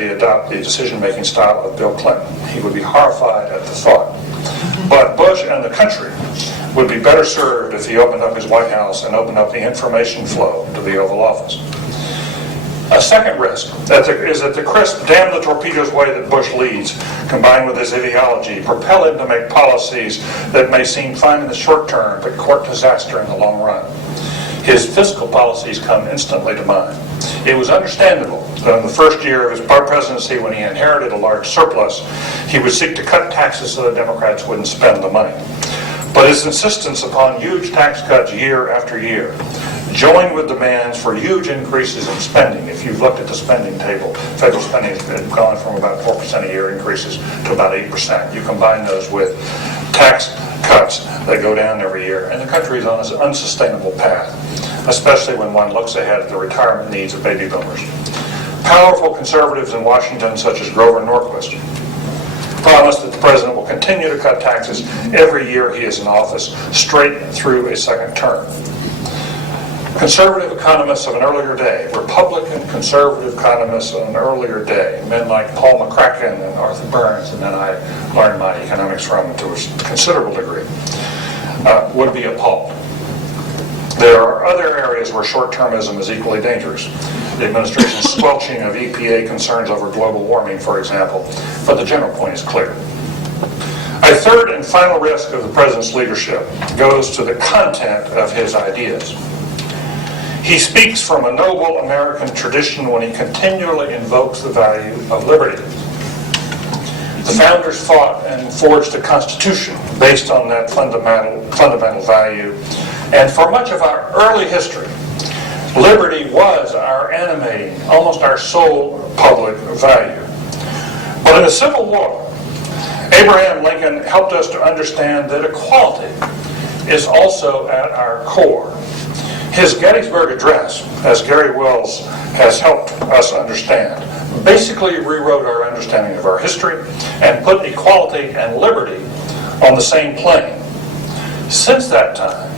he adopt the decision-making style of Bill Clinton. He would be horrified at the thought. But Bush and the country would be better served if he opened up his White House and opened up the information flow to the Oval Office. A second risk is that the crisp, damn the torpedoes way that Bush leads, combined with his ideology, propel him to make policies that may seem fine in the short term, but court disaster in the long run. His fiscal policies come instantly to mind. It was understandable that in the first year of his presidency, when he inherited a large surplus, he would seek to cut taxes so the Democrats wouldn't spend the money. But his insistence upon huge tax cuts year after year, joined with demands for huge increases in spending. If you've looked at the spending table, federal spending has gone from about 4% a year increases to about 8%. You combine those with tax cuts that go down every year, and the country is on an unsustainable path, especially when one looks ahead at the retirement needs of baby boomers. Powerful conservatives in Washington, such as Grover Norquist, promise that the president will continue to cut taxes every year he is in office, straight through a second term. Conservative economists of an earlier day, Republican conservative economists of an earlier day, men like Paul McCracken and Arthur Burns, and then I learned my economics from to a considerable degree, would be appalled. There are other areas where short-termism is equally dangerous. The administration's squelching of EPA concerns over global warming, for example, but the general point is clear. A third and final risk of the president's leadership goes to the content of his ideas. He speaks from a noble American tradition when he continually invokes the value of liberty. The founders fought and forged a constitution based on that fundamental value, and for much of our early history, liberty was our animating, almost our sole public value. But in the Civil War, Abraham Lincoln helped us to understand that equality is also at our core. His Gettysburg Address, as Gary Wells has helped us understand, basically rewrote our understanding of our history and put equality and liberty on the same plane. Since that time,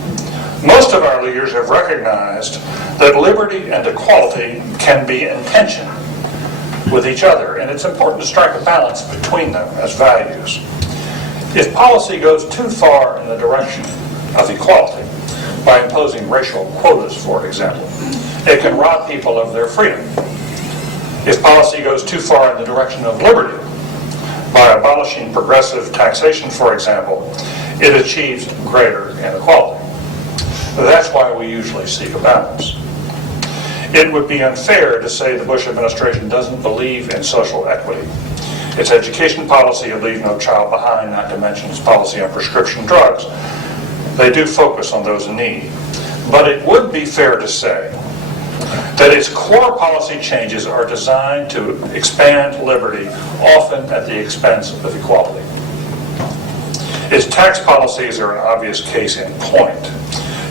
most of our leaders have recognized that liberty and equality can be in tension with each other, and it's important to strike a balance between them as values. If policy goes too far in the direction of equality, by imposing racial quotas, for example, it can rob people of their freedom. If policy goes too far in the direction of liberty, by abolishing progressive taxation, for example, it achieves greater inequality. That's why we usually seek a balance. It would be unfair to say the Bush administration doesn't believe in social equity. its education policy of Leave No Child Behind, not to mention its policy on prescription drugs. They do focus on those in need. But it would be fair to say that its core policy changes are designed to expand liberty, often at the expense of equality. Its tax policies are an obvious case in point.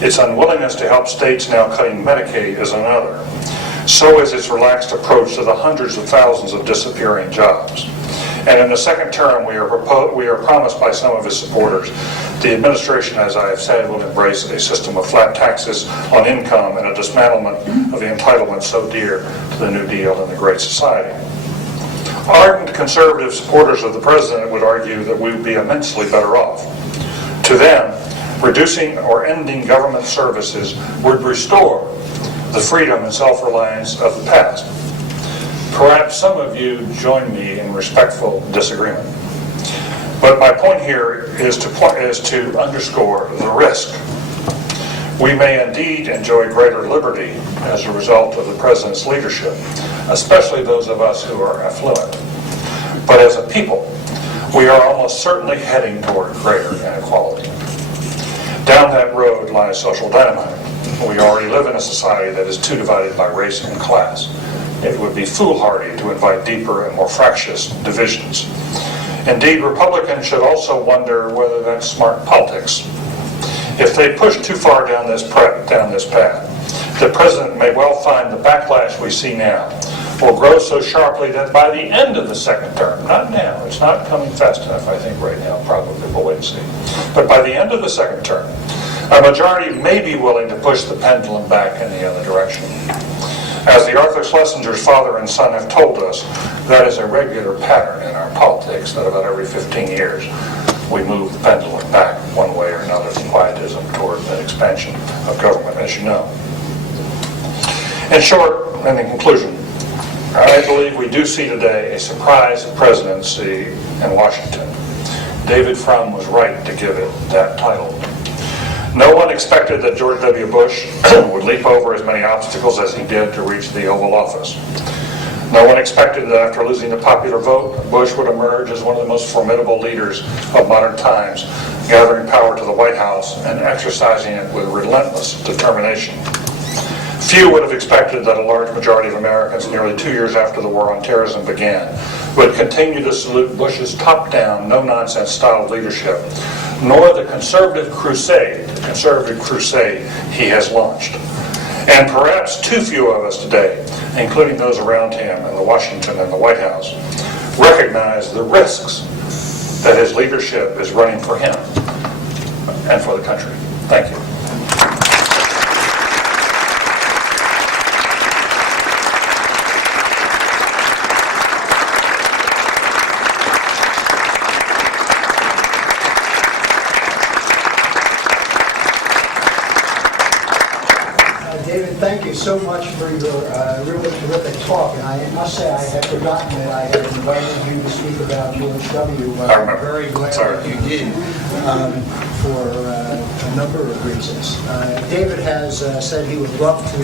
Its unwillingness to help states now cutting Medicaid is another. So is its relaxed approach to the hundreds of thousands of disappearing jobs. And in the second term, we are promised by some of his supporters, the administration, as I have said, will embrace a system of flat taxes on income and a dismantlement of the entitlements so dear to the New Deal and the Great Society. Ardent conservative supporters of the president would argue that we would be immensely better off. To them, reducing or ending government services would restore the freedom and self-reliance of the past. Perhaps some of you join me in respectful disagreement. But my point here is to underscore the risk. We may indeed enjoy greater liberty as a result of the president's leadership, especially those of us who are affluent. But as a people, we are almost certainly heading toward greater inequality. Down that road lies social dynamite. We already live in a society that is too divided by race and class. It would be foolhardy to invite deeper and more fractious divisions. Indeed, Republicans should also wonder whether that's smart politics. If they push too far down this path, the president may well find the backlash we see now will grow so sharply that by the end of the second term, not now, it's not coming fast enough, I think, right now, probably, we'll wait and see. But by the end of the second term, a majority may be willing to push the pendulum back in the other direction. As the Arthur Schlesinger's father and son have told us, that is a regular pattern in our politics, that about every 15 years we move the pendulum back one way or another from quietism toward an expansion of government, as you know. In short, and in conclusion, I believe we do see today a surprise presidency in Washington. David Frum was right to give it that title. No one expected that George W. Bush would leap over as many obstacles as he did to reach the Oval Office. No one expected that after losing the popular vote, Bush would emerge as one of the most formidable leaders of modern times, gathering power to the White House and exercising it with relentless determination. Few would have expected that a large majority of Americans, nearly 2 years after the war on terrorism began, would continue to salute Bush's top-down, no-nonsense style of leadership, nor the conservative crusade he has launched. And perhaps too few of us today, including those around him in Washington and the White House, recognize the risks that his leadership is running for him and for the country. Thank you. David, thank you so much for your really terrific talk. And I must say, I had forgotten that I had invited you to speak about George W. I'm very glad that you did for a number of reasons. David has said he would love to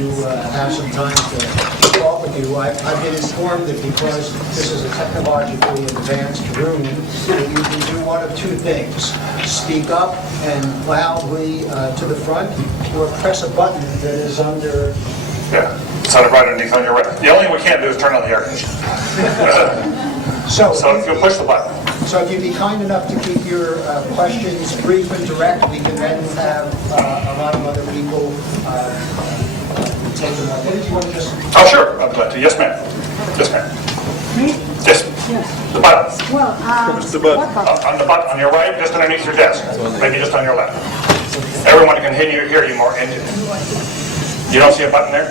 have some time to talk with you. I've been informed that because this is a technologically advanced room, that you can do one of two things: speak up and loudly to the front, or press a button that is under... Yeah, it's on right underneath on your right. The only thing we can't do is turn on the air conditioner. So if you'll push the button. So if you'd be kind enough to keep your questions brief and direct, we can then have a lot of other people take them up. Did you want to just... Oh, sure. I'm glad to. Yes, ma'am. Yes, ma'am. Me? Yes. Yes. The button. Well, the button? On the button on your right, just underneath your desk. Maybe just on your left. Everyone can hear you more. You don't see a button there?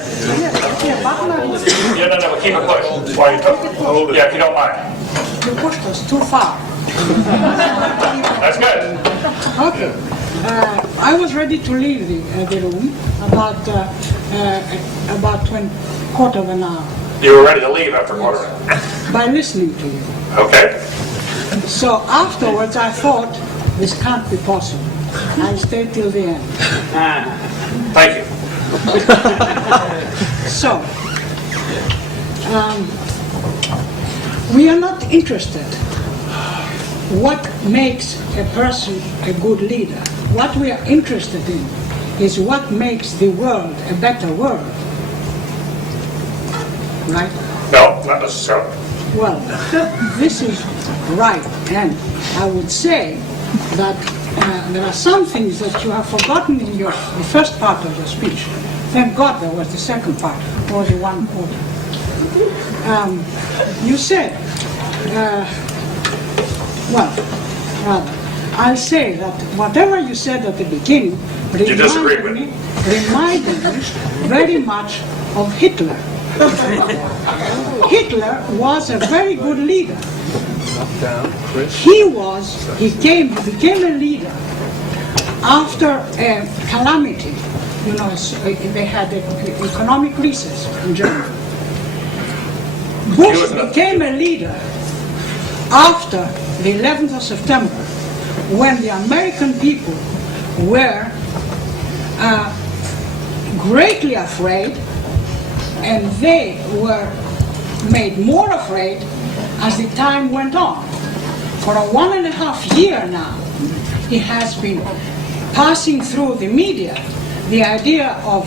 yeah, button or Yeah, no, but keep it pushed while you talk. Yeah, if you don't mind. you pushed us too far. That's good. Okay. I was ready to leave the room about quarter of an hour You were ready to leave after a quarter of an hour. by listening to you. Okay. So afterwards I thought, this can't be possible. I'll stay till the end. Thank you. So, We are not interested what makes a person a good leader. What we are interested in is what makes the world a better world. Right? No, not necessarily. Well, this is right, and I would say that there are some things that you have forgotten in the first part of your speech. Thank God there was the second part, or the one quarter. You said, I'll say that whatever you said at the beginning reminded me very much of Hitler. Hitler was a very good leader. He became a leader after a calamity. You know, they had an economic recess in Germany. Bush became a leader after the 11th of September, when the American people were greatly afraid, and they were made more afraid as the time went on. For 1.5 years now, he has been passing through the media the idea of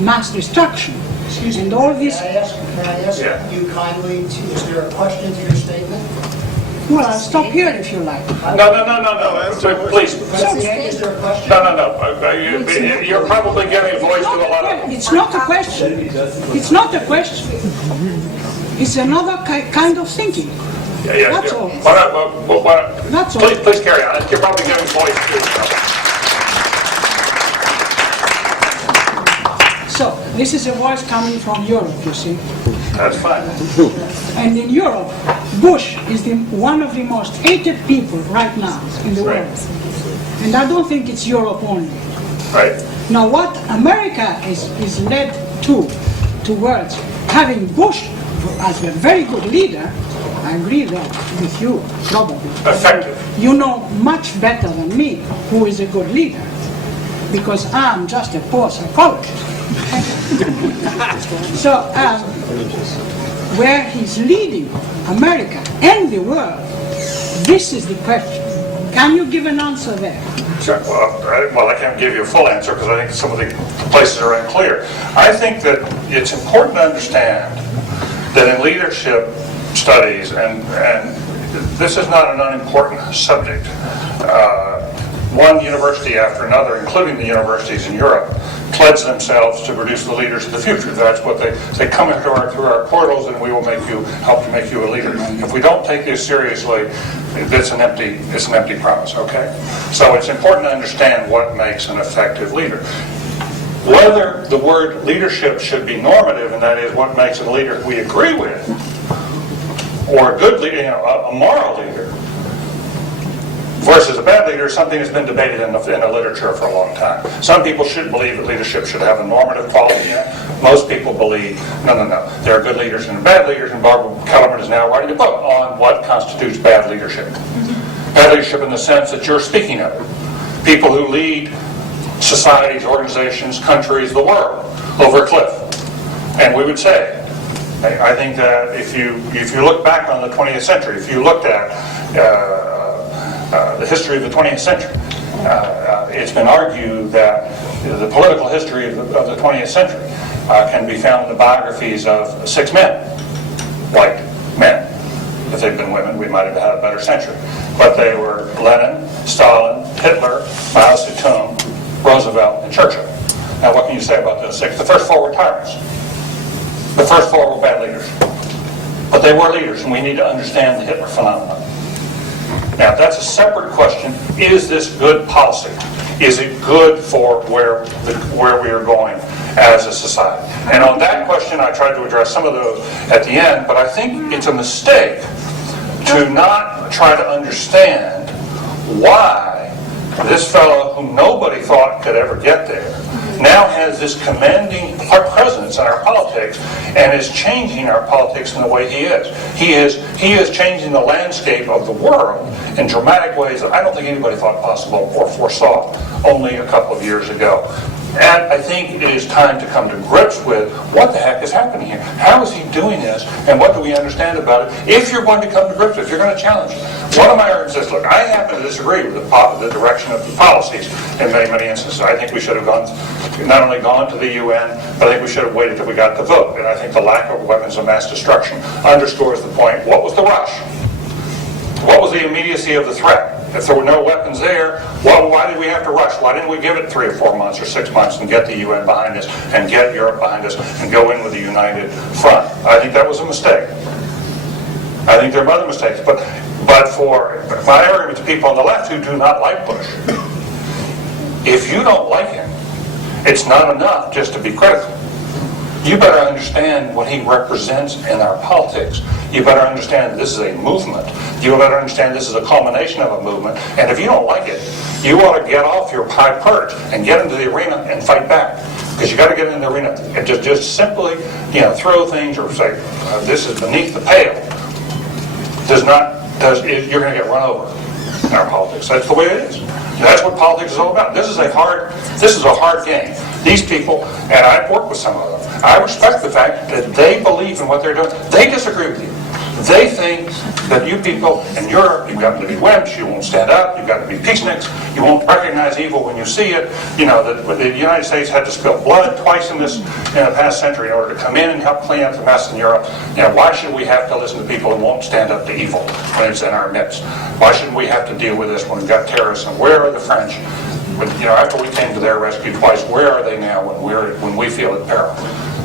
mass destruction. Excuse me, and all this. Can I ask you kindly, is there a question to your statement? Well, I'll stop here if you like. No. Please. Is there a question? No. You're probably giving voice to a lot of... It's not a question. It's not a question. It's another kind of thinking. That's all. That's all. Please carry on. You're probably giving voice to... So, this is a voice coming from Europe, you see. That's fine. And in Europe, Bush is one of the most hated people right now in the world. And I don't think it's Europe only. Right. Now, what America is led towards having Bush as a very good leader, I agree with you, probably. Effective. You know much better than me who is a good leader, because I'm just a poor psychologist. So, where he's leading America and the world, this is the question. Can you give an answer there? Sure. Well, I can't give you a full answer because I think some of the places are unclear. I think that it's important to understand that in leadership studies, and this is not an unimportant subject, one university after another, including the universities in Europe, pledge themselves to produce the leaders of the future. That's what they come into through our portals, and we will help to make you a leader. If we don't take this seriously, it's an empty promise. Okay. So it's important to understand what makes an effective leader. Whether the word leadership should be normative, and that is what makes a leader we agree with, or a good leader, a moral leader, versus a bad leader is something that's been debated in the literature for a long time. Some people should believe that leadership should have a normative quality. Most people believe, no. There are good leaders and bad leaders, and Barbara Kellerman is now writing a book on what constitutes bad leadership. Bad leadership in the sense that you're speaking of. People who lead societies, organizations, countries, the world over a cliff. And we would say, I think that if you look back on the 20th century, if you looked at the history of the 20th century, it's been argued that the political history of the 20th century can be found in the biographies of 6 men, white men. If they'd been women, we might have had a better century. But they were Lenin, Stalin, Hitler, Mao Zedong, Roosevelt, and Churchill. Now, what can you say about those 6? The first 4 were tyrants. The first 4 were bad leaders. But they were leaders, and we need to understand the Hitler phenomenon. Now, that's a separate question. Is this good policy? Is it good for where we are going as a society? And on that question, I tried to address some of those at the end, but I think it's a mistake to not try to understand why this fellow, whom nobody thought could ever get there, now has this commanding presence in our politics and is changing our politics in the way he is. He is changing the landscape of the world in dramatic ways that I don't think anybody thought possible or foresaw only a couple of years ago. And I think it is time to come to grips with what the heck is happening here. How is he doing this, and what do we understand about it? If you're going to come to grips, if you're going to challenge it. One of my arguments is, look, I happen to disagree with the direction of the policies in many, many instances. I think we should have not only gone to the UN, but I think we should have waited till we got the vote. And I think the lack of weapons of mass destruction underscores the point. What was the rush? What was the immediacy of the threat? If there were no weapons there, well, why did we have to rush? Why didn't we give it 3 or 4 months or 6 months and get the UN behind us and get Europe behind us and go in with a united front? I think that was a mistake. I think there are other mistakes. But for my argument to people on the left who do not like Bush, if you don't like him, it's not enough just to be critical. You better understand what he represents in our politics. You better understand that this is a movement. You better understand this is a culmination of a movement. And if you don't like it, you ought to get off your high perch and get into the arena and fight back. Because you got to get in the arena and just simply, throw things or say this is beneath the pale. You're going to get run over in our politics. That's the way it is. That's what politics is all about. This is a hard game. These people, and I've worked with some of them, I respect the fact that they believe in what they're doing. They disagree with you. They think that you people in Europe, you've got to be wimps, you won't stand up, you've got to be peaceniks, you won't recognize evil when you see it. That the United States had to spill blood twice in the past century in order to come in and help clean up the mess in Europe. Why should we have to listen to people who won't stand up to evil when it's in our midst? Why shouldn't we have to deal with this when we've got terrorists? And where are the French? After we came to their rescue twice, where are they now when we feel at peril?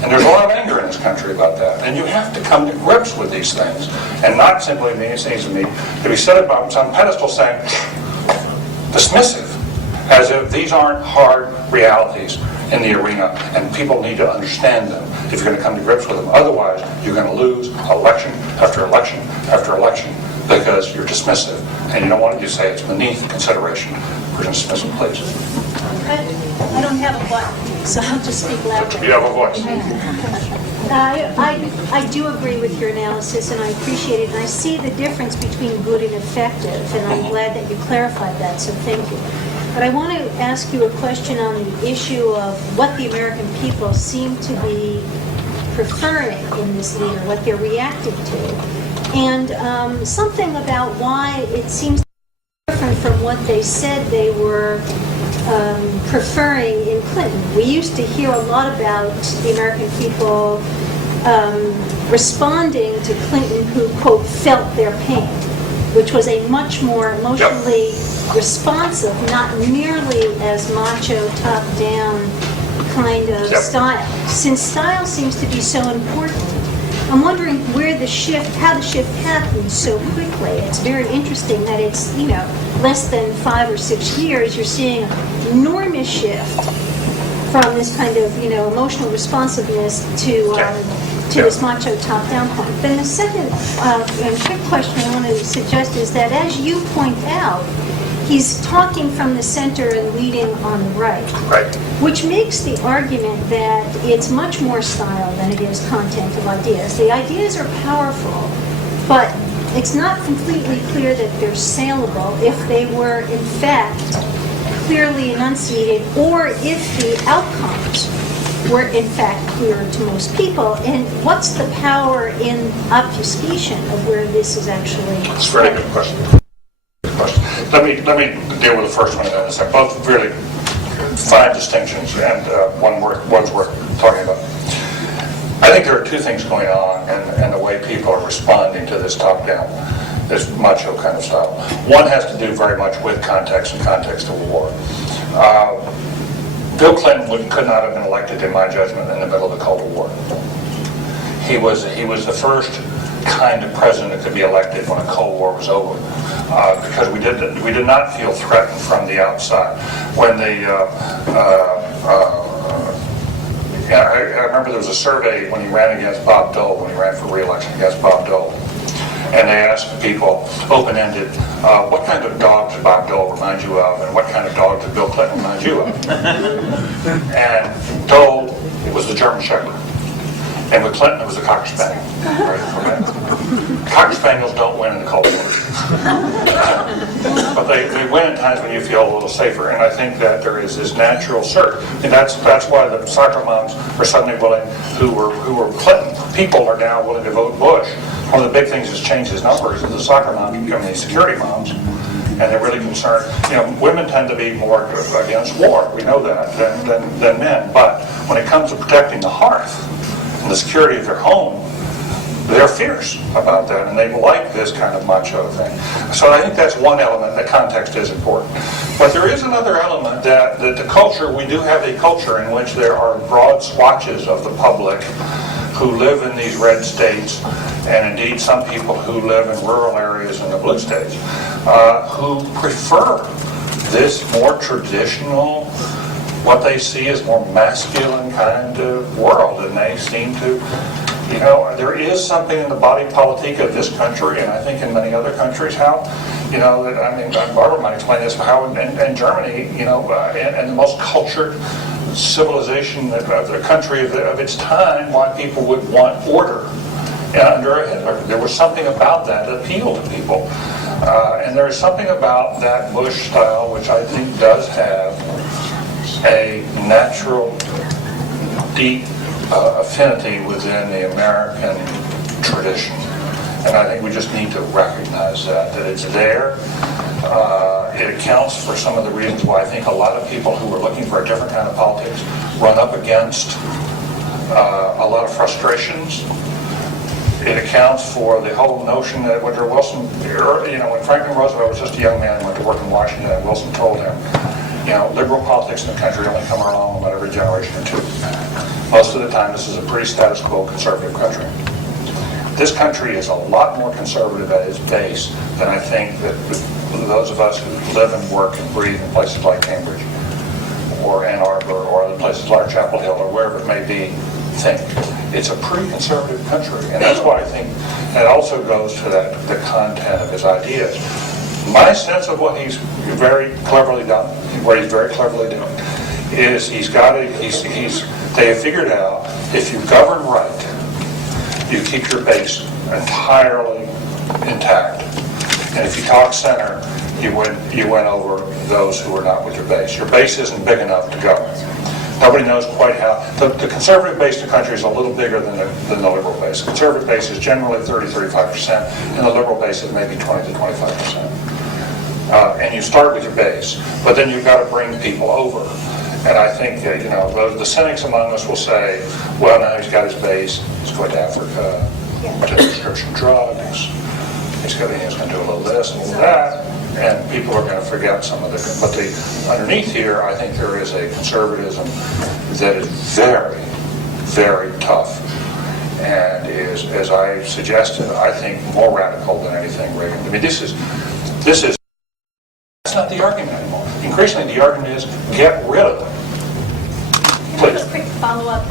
And there's a lot of anger in this country about that. And you have to come to grips with these things. And not simply, it seems to me, to be set up on some pedestal saying, dismissive, as if these aren't hard realities in the arena, and people need to understand them if you're going to come to grips with them. Otherwise, you're going to lose election after election after election because you're dismissive. And you don't want to say it's beneath consideration for dismissal, please. I don't have a button, so I'll just speak loudly. You have a voice. I do agree with your analysis, and I appreciate it. And I see the difference between good and effective, and I'm glad that you clarified that, so thank you. But I want to ask you a question on the issue of what the American people seem to be preferring in this leader, what they're reacting to, and something about why it seems different from what they said they were preferring in Clinton. We used to hear a lot about the American people responding to Clinton who, quote, felt their pain, which was a much more emotionally responsive, not nearly as macho, top-down kind of style. Since style seems to be so important, I'm wondering where the shift, how the shift happened so quickly. It's very interesting that it's, less than 5 or 6 years, you're seeing an enormous shift from this kind of, emotional responsiveness to this macho top-down point. Then the second quick question I want to suggest is that, as you point out, he's talking from the center and leading on the right. Right. Which makes the argument that it's much more style than it is content of ideas. The ideas are powerful, but it's not completely clear that they're saleable if they were, in fact, clearly enunciated, or if the outcomes were, in fact, clear to most people. And what's the power in obfuscation of where this is actually? That's a very good question. Let me deal with the first one in a second. Both really fine distinctions, and one's worth talking about. I think there are two things going on in the way people are responding to this top-down, this macho kind of style. One has to do very much with context and context of war. Bill Clinton could not have been elected, in my judgment, in the middle of the Cold War. He was the first kind of president that could be elected when the Cold War was over, because we did not feel threatened from the outside. When I remember there was a survey when he ran against Bob Dole, when he ran for re-election against Bob Dole, and they asked people, open-ended, what kind of dog does Bob Dole remind you of, and what kind of dog does Bill Clinton remind you of? And Dole was the German Shepherd. And with Clinton, it was a Cocker Spaniel. Right? Cocker Spaniels don't win in the Cold War. But they win at times when you feel a little safer. And I think that there is this natural surge. And that's why the soccer moms are suddenly willing, who were Clinton people are now willing to vote Bush. One of the big things that's changed his numbers is the soccer moms becoming these security moms. And they're really concerned. Women tend to be more against war. We know that than men. But when it comes to protecting the hearth and the security of their home, they're fierce about that, and they like this kind of macho thing. So I think that's one element. The context is important. But there is another element that the culture, we do have a culture in which there are broad swatches of the public who live in these red states, and indeed some people who live in rural areas in the blue states, who prefer this more traditional, what they see as more masculine kind of world, and they seem to, there is something in the body politic of this country, and I think in many other countries, how, Barbara might explain this, how in Germany, and the most cultured civilization of the country of its time, why people would want order. And under a Hitler, there was something about that appealed to people. And there is something about that Bush style which I think does have a natural, deep affinity within the American tradition. And I think we just need to recognize that it's there. It accounts for some of the reasons why I think a lot of people who are looking for a different kind of politics run up against a lot of frustrations. It accounts for the whole notion that Woodrow Wilson, when Franklin Roosevelt was just a young man and went to work in Washington, and Wilson told him, liberal politics in the country only come along about every generation or two. Most of the time, this is a pretty status quo conservative country. This country is a lot more conservative at its base than I think that those of us who live and work and breathe in places like Cambridge or Ann Arbor or other places like Chapel Hill or wherever it may be think. It's a pretty conservative country, and that's why I think that also goes to the content of his ideas. My sense of what he's very cleverly done, is they have figured out if you govern right, you keep your base entirely intact. And if you talk center, you win over those who are not with your base. Your base isn't big enough to govern. Nobody knows quite how. The conservative base in the country is a little bigger than the liberal base. The conservative base is generally 30-35%, and the liberal base is maybe 20 to 25%. And you start with your base, but then you've got to bring people over. And I think that, the cynics among us will say, well, now he's got his base, he's going to Africa, to prescription drugs, he's going to do a little this and a little that, and people are going to forget some of it. But underneath here, I think there is a conservatism that is very, very tough, and is, as I suggested, I think more radical than anything Reagan. I mean, this is. That's not the argument anymore. Increasingly, the argument is get rid of them. Please. A quick follow-up.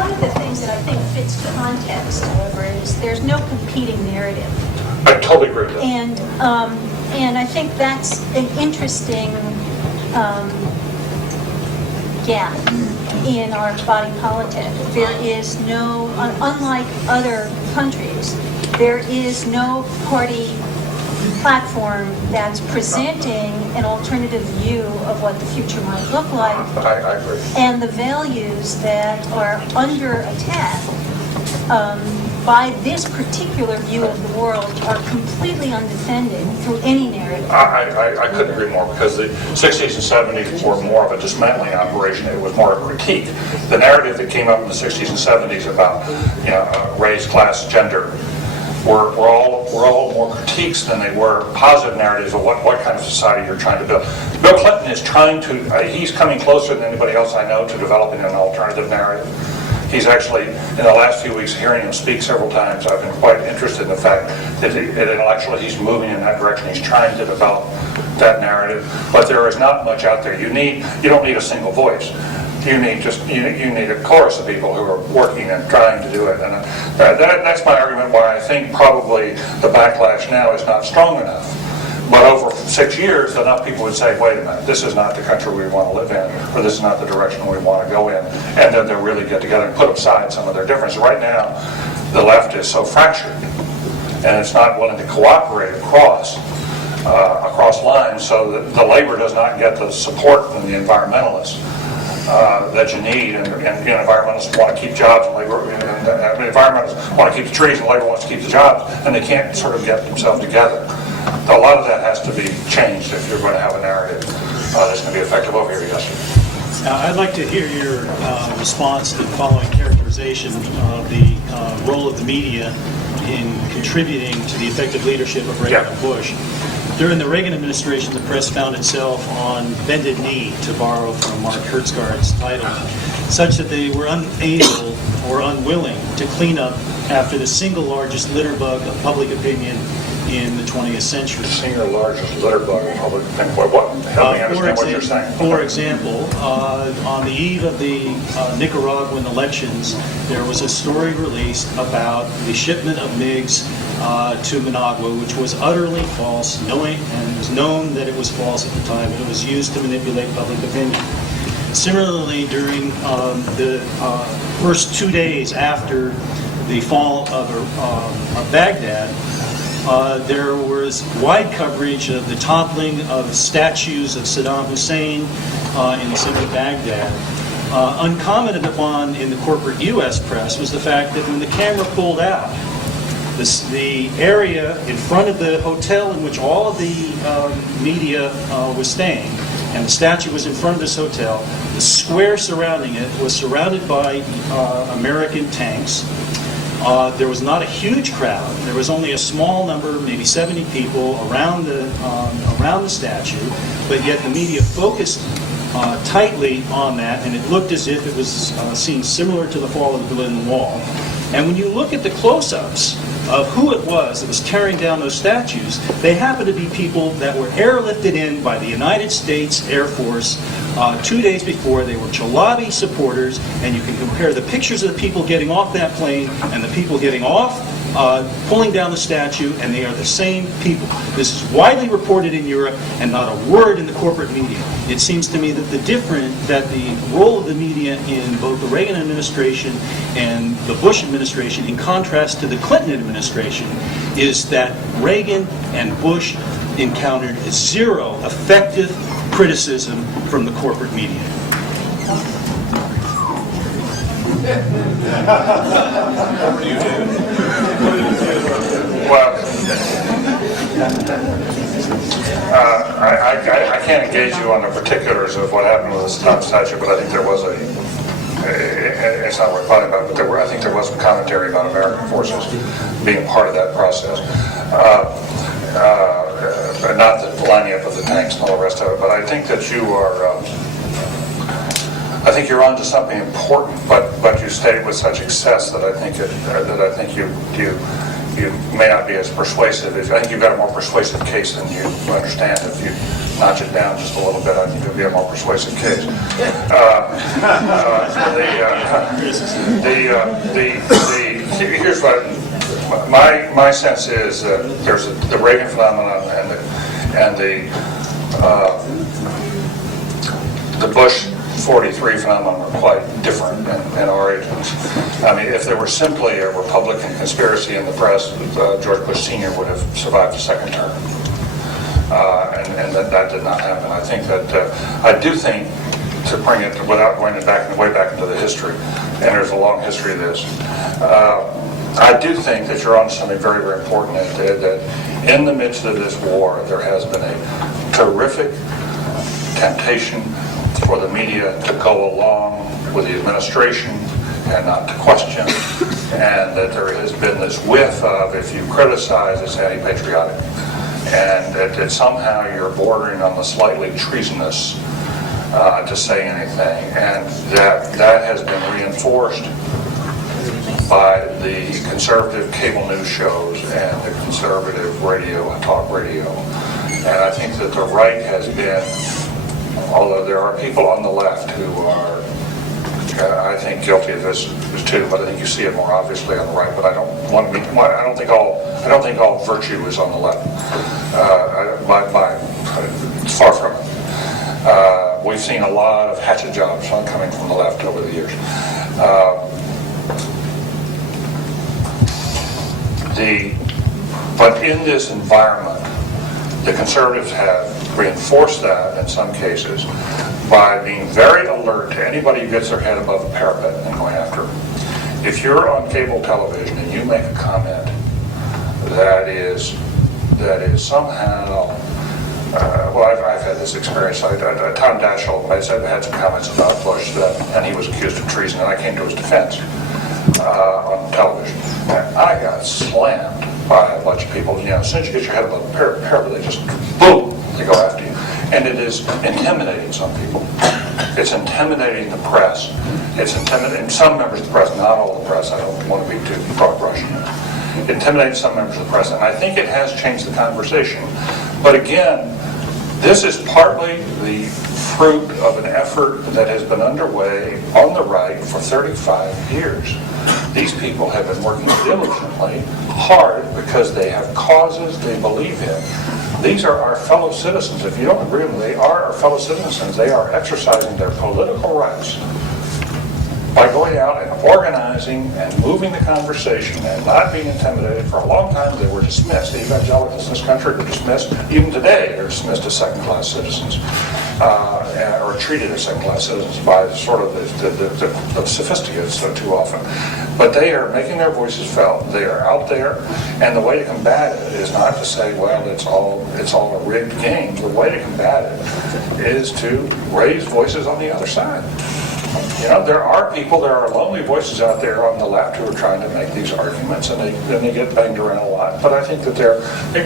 One of the things that I think fits context, however, is there's no competing narrative. I totally agree with that. And I think that's an interesting gap in our body politic. There is no, unlike other countries, there is no party platform that's presenting an alternative view of what the future might look like. I agree. And the values that are under attack by this particular view of the world are completely undefended through any narrative. I couldn't agree more, because the 60s and 70s were more of a dismantling operation. It was more of a critique. The narrative that came up in the 60s and 70s about race, class, gender were all more critiques than they were positive narratives of what kind of society you're trying to build. Bill Clinton is trying to, he's coming closer than anybody else I know to developing an alternative narrative. He's actually, in the last few weeks, hearing him speak several times, I've been quite interested in the fact that intellectually he's moving in that direction. He's trying to develop that narrative, but there is not much out there. You don't need a single voice. You need a chorus of people who are working and trying to do it, and that's my argument why I think probably the backlash now is not strong enough, But over 6 years, enough people would say, wait a minute, this is not the country we want to live in, or this is not the direction we want to go in, and then they'll really get together and put aside some of their differences. Right now, the left is so fractured, and it's not willing to cooperate across lines, so that the labor does not get the support from the environmentalists that you need, and environmentalists want to keep jobs, and labor, environmentalists want to keep the trees, and labor wants to keep the jobs, and they can't sort of get themselves together. A lot of that has to be changed if you're going to have a narrative that's going to be effective. Over here, yes. I'd like to hear your response to the following characterization of the role of the media in contributing to the effective leadership of Reagan and Bush. During the Reagan administration, the press found itself on bended knee, to borrow from Mark Hertzgaard's title, such that they were unable or unwilling to clean up after the single largest litter bug of public opinion in the 20th century. Single largest litter bug of public opinion. What? Help me understand what you're saying. For example, on the eve of the Nicaraguan elections, there was a story released about the shipment of MiGs to Managua, which was utterly false, and it was known that it was false at the time, and it was used to manipulate public opinion. Similarly, during the first 2 days after the fall of Baghdad, there was wide coverage of the toppling of statues of Saddam Hussein in the city of Baghdad. Uncommented upon in the corporate U.S. press was the fact that when the camera pulled out, the area in front of the hotel in which all of the media was staying, and the statue was in front of this hotel, the square surrounding it was surrounded by American tanks. There was not a huge crowd. There was only a small number, maybe 70 people around the statue, but yet the media focused tightly on that, and it looked as if it was seen similar to the fall of the Berlin Wall. And when you look at the close-ups of who it was that was tearing down those statues, they happened to be people that were airlifted in by the United States Air Force 2 days before. They were Chalabi supporters, and you can compare the pictures of the people getting off that plane and the people getting off, pulling down the statue, and they are the same people. This is widely reported in Europe, and not a word in the corporate media. It seems to me that the role of the media in both the Reagan administration and the Bush administration, in contrast to the Clinton administration, is that Reagan and Bush encountered zero effective criticism from the corporate media. Well, I can't engage you on the particulars of what happened with the Saddam statue, but I think there was it's not worth talking about, but I think there was some commentary about American forces being part of that process. Not the lining up of the tanks and all the rest of it, but I think that you are, I think you're onto something important, but you state it with such excess that I think you may not be as persuasive. I think you've got a more persuasive case than you understand. If you notch it down just a little bit, I think it'll be a more persuasive case. Here's what my sense is. There's the Reagan phenomenon and the Bush 43 phenomenon are quite different in origins. I mean, if there were simply a Republican conspiracy in the press, George Bush Sr. would have survived a second term. And that did not happen. I think that, I do think, to bring it, without going way back into the history, and there's a long history of this, I do think that you're on something very, very important, that in the midst of this war, there has been a terrific temptation for the media to go along with the administration and not to question, and that there has been this whiff of, if you criticize, it's anti-patriotic, and that somehow you're bordering on the slightly treasonous to say anything, and that has been reinforced by the conservative cable news shows and the conservative talk radio. And I think that the right has been, although there are people on the left who are, I think, guilty of this too, but I think you see it more obviously on the right. But I don't think all virtue is on the left. it's far from it. We've seen a lot of hatchet jobs coming from the left over the years. But in this environment, the conservatives have reinforced that in some cases by being very alert to anybody who gets their head above the parapet and going after them. If you're on cable television and you make a comment that is somehow, well, I've had this experience. Tom Daschle had some comments about Bush, and he was accused of treason, and I came to his defense on television. And I got slammed by a bunch of people. As soon as you get your head above the parapet, they just, boom, they go after you. And it is intimidating some people. It's intimidating the press. It's intimidating some members of the press, not all the press. I don't want to be too broad brushing. Intimidating some members of the press. And I think it has changed the conversation. But again, this is partly the fruit of an effort that has been underway on the right for 35 years. These people have been working diligently, hard, because they have causes they believe in. These are our fellow citizens. If you don't agree with them, they are our fellow citizens. They are exercising their political rights by going out and organizing and moving the conversation and not being intimidated. For a long time, they were dismissed. The evangelicals in this country were dismissed. Even today, they're dismissed as second-class citizens, or treated as second-class citizens by sort of the sophisticated too often. But they are making their voices felt. They are out there, and the way to combat it is not to say, well, it's all a rigged game. The way to combat it is to raise voices on the other side. There are lonely voices out there on the left who are trying to make these arguments, and they get banged around a lot. But I think that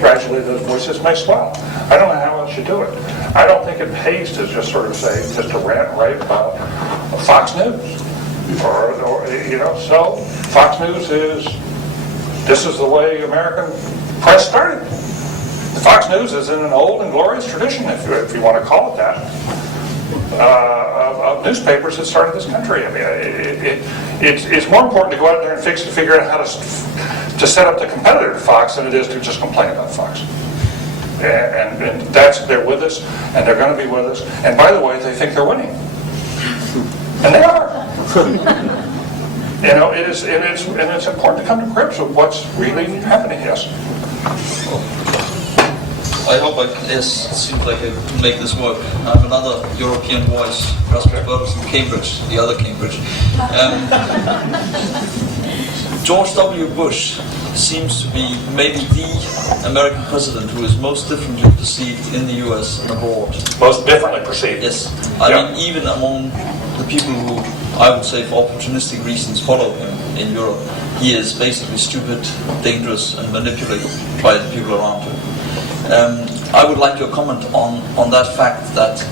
gradually those voices may swell. I don't know how else you do it. I don't think it pays to just sort of say, just to rant and rave about Fox News. So Fox News this is the way American press started. Fox News is in an old and glorious tradition, if you want to call it that. Of newspapers that started this country. I mean, it's more important to go out there and figure out how to set up the competitor to Fox than it is to just complain about Fox. And they're with us, and they're going to be with us. And by the way, they think they're winning, and they are. It's important to come to grips with what's really happening. Yes. I hope it seems like I can make this work. I have another European voice, Rasmus Bertels from Cambridge, the other Cambridge. George W. Bush seems to be maybe the American president who is most differently perceived in the US and abroad. Most differently perceived? Yes. I mean, even among the people who, I would say, for opportunistic reasons follow him in Europe, he is basically stupid, dangerous, and manipulated by the people around him. I would like your comment on that fact that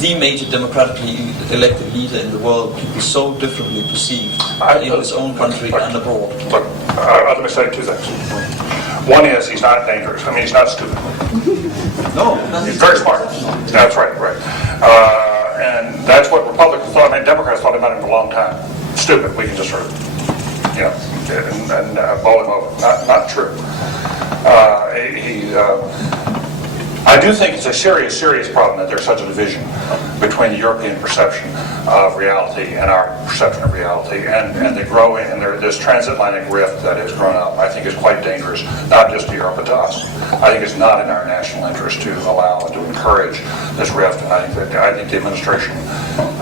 the major democratically elected leader in the world could be so differently perceived in his own country and abroad. Look, let me say two things. One is he's not dangerous. I mean, he's not stupid. No. He's very smart. That's right. And that's what Republicans thought. I mean, Democrats thought about him for a long time. Stupid. We can just sort of, and bowl him over. Not true. I do think it's a serious problem that there's such a division between the European perception of reality and our perception of reality, and the growing, and this transatlantic rift that has grown up, I think is quite dangerous, not just to Europe, but to us. I think it's not in our national interest to allow and to encourage this rift, and I think the administration,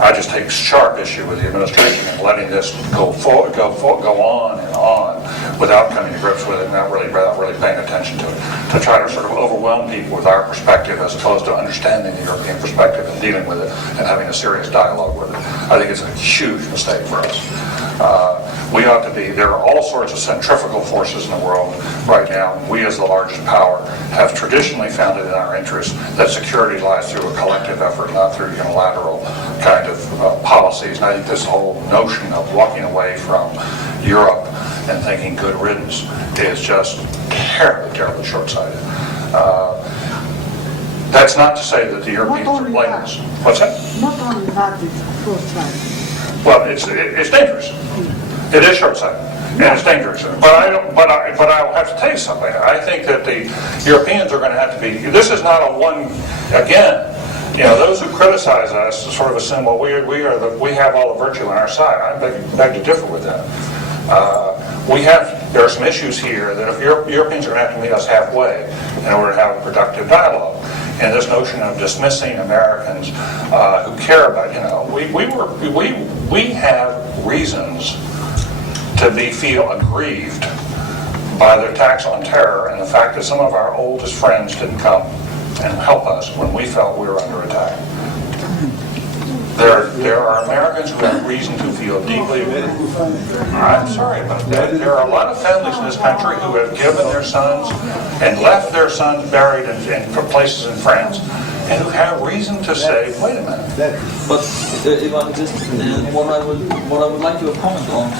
I just take sharp issue with the administration and letting this go on and on without coming to grips with it, and without really paying attention to it, to try to sort of overwhelm people with our perspective as opposed to understanding the European perspective and dealing with it and having a serious dialogue with it. I think it's a huge mistake for us. We ought to be, there are all sorts of centrifugal forces in the world right now. We as the largest power have traditionally found it in our interest that security lies through a collective effort, not through unilateral kind of policies. And I think this whole notion of walking away from Europe and thinking good riddance is just terribly short-sighted. That's not to say that the Europeans are blameless. What's that? Not only that, it's short-sighted. Well, it's dangerous. It is short-sighted. and it's dangerous. But I'll have to tell you something. I think that the Europeans are going to have to be. This is not a one. Again, those who criticize us sort of assume, well, we have all the virtue on our side. I beg to differ with that. There are some issues here that if Europeans are going to have to meet us halfway in order to have a productive dialogue. And this notion of dismissing Americans who care about, we have reasons to feel aggrieved by their attacks on terror and the fact that some of our oldest friends didn't come and help us when we felt we were under attack. There are Americans who have reason to feel deeply. I'm sorry about that. There are a lot of families in this country who have given their sons and left their sons buried in places in France, and who have reason to say, wait a minute. But if I could just, what I would like to comment on.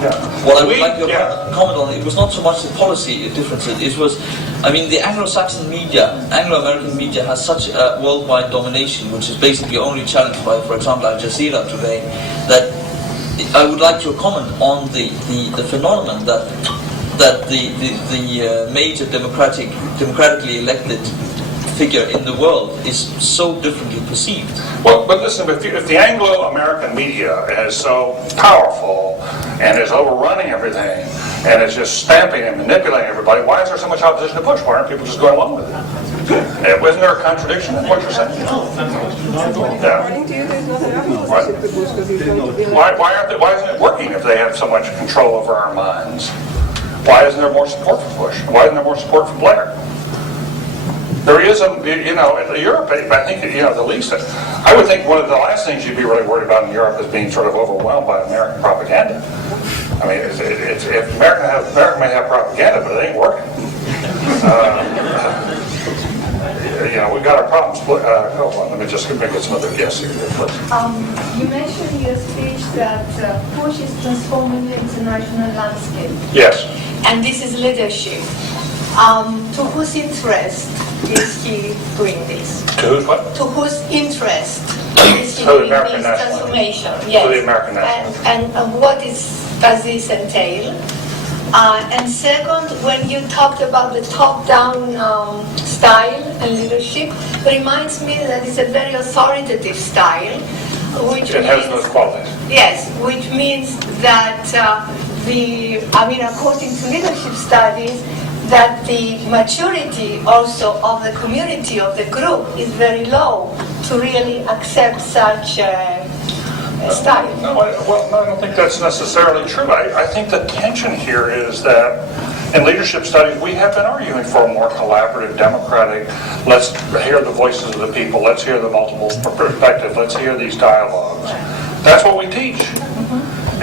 Yeah. What I would like to comment on, it was not so much the policy differences, it was, the Anglo-Saxon media, Anglo-American media has such a worldwide domination, which is basically only challenged by, for example, Al Jazeera today, that I would like to comment on the phenomenon that the major democratically elected figure in the world is so differently perceived. Well, but listen, if the Anglo-American media is so powerful and is overrunning everything and is just stamping and manipulating everybody, why is there so much opposition to Bush? Why aren't people just going along with it? Wasn't there a contradiction in what you're saying? According to you, there's nothing opposite to Bush because he's going to be like... Why isn't it working if they have so much control over our minds? Why isn't there more support for Bush? Why isn't there more support for Blair? There is in Europe, I think, the least, I would think one of the last things you'd be really worried about in Europe is being sort of overwhelmed by American propaganda. I mean, if America may have propaganda, but it ain't working. We've got our problems. Hold on, let me just get some other guests here, please. You mentioned in your speech that Bush is transforming the international landscape. Yes. And this is leadership. To whose interest is he doing this? To whose what? To whose interest is he To the doing American this nationalism. transformation? To the American nationalism. And what does this entail? And second, when you talked about the top-down style and leadership, it reminds me that it's a very authoritative style, which It has those qualities. Yes, which means that according to leadership studies, that the maturity also of the community, of the group, is very low to really accept such a style. No, I don't think that's necessarily true. I think the tension here is that in leadership studies, we have been arguing for a more collaborative, democratic, let's hear the voices of the people, let's hear the multiple perspectives, let's hear these dialogues. That's what we teach.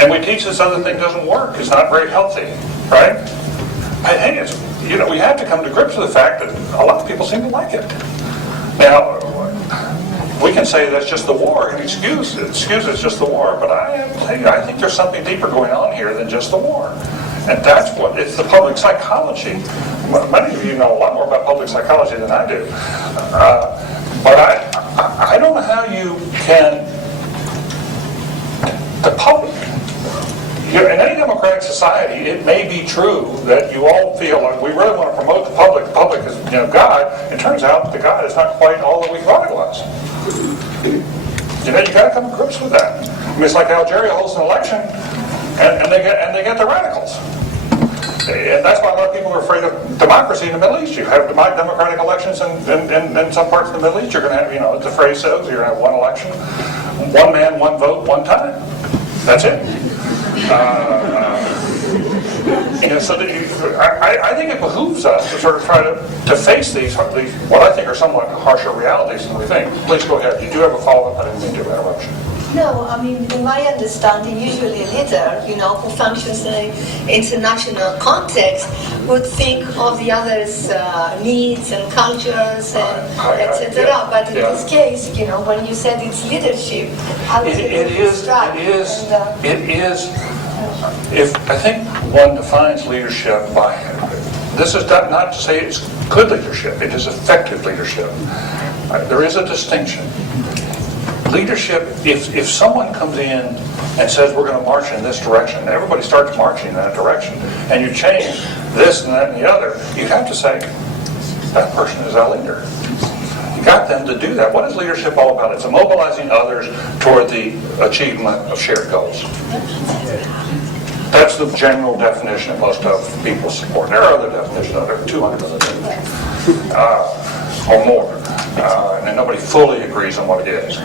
And we teach this other thing doesn't work. It's not very healthy, right? I think we have to come to grips with the fact that a lot of people seem to like it. Now, we can say that's just the war and excuse it's just the war, but I think there's something deeper going on here than just the war. And it's the public psychology. Many of you know a lot more about public psychology than I do. But I don't know how you can, the public, in any democratic society, it may be true that you all feel like we really want to promote the public. The public is, God. It turns out the God is not quite all that we thought it was. You got to come to grips with that. I mean, it's like Algeria holds an election, and they get the radicals. And that's why a lot of people are afraid of democracy in the Middle East. You have democratic elections in some parts of the Middle East. You're going to have, as the phrase says, you're going to have one election, one man, one vote, one time. That's it. So I think it behooves us to sort of try to face these what I think are somewhat harsher realities than we think. Please go ahead. You do have a follow-up. I didn't mean to interrupt you. No, in my understanding, usually a leader, who functions in an international context, would think of the others' needs and cultures and etc. Yeah, but in this case, when you said it's leadership, I was It is. If I think one defines leadership by, this is not to say it's good leadership, it is effective leadership. There is a distinction. leadership, if someone comes in and says we're going to march in this direction, and everybody starts marching in that direction, and you change this and that and the other, you have to say, that person is our leader. You got them to do that. What is leadership all about? It's mobilizing others toward the achievement of shared goals. That's the general definition that most of people support. There are other definitions, there are 200 other definitions, or more, and nobody fully agrees on what it is.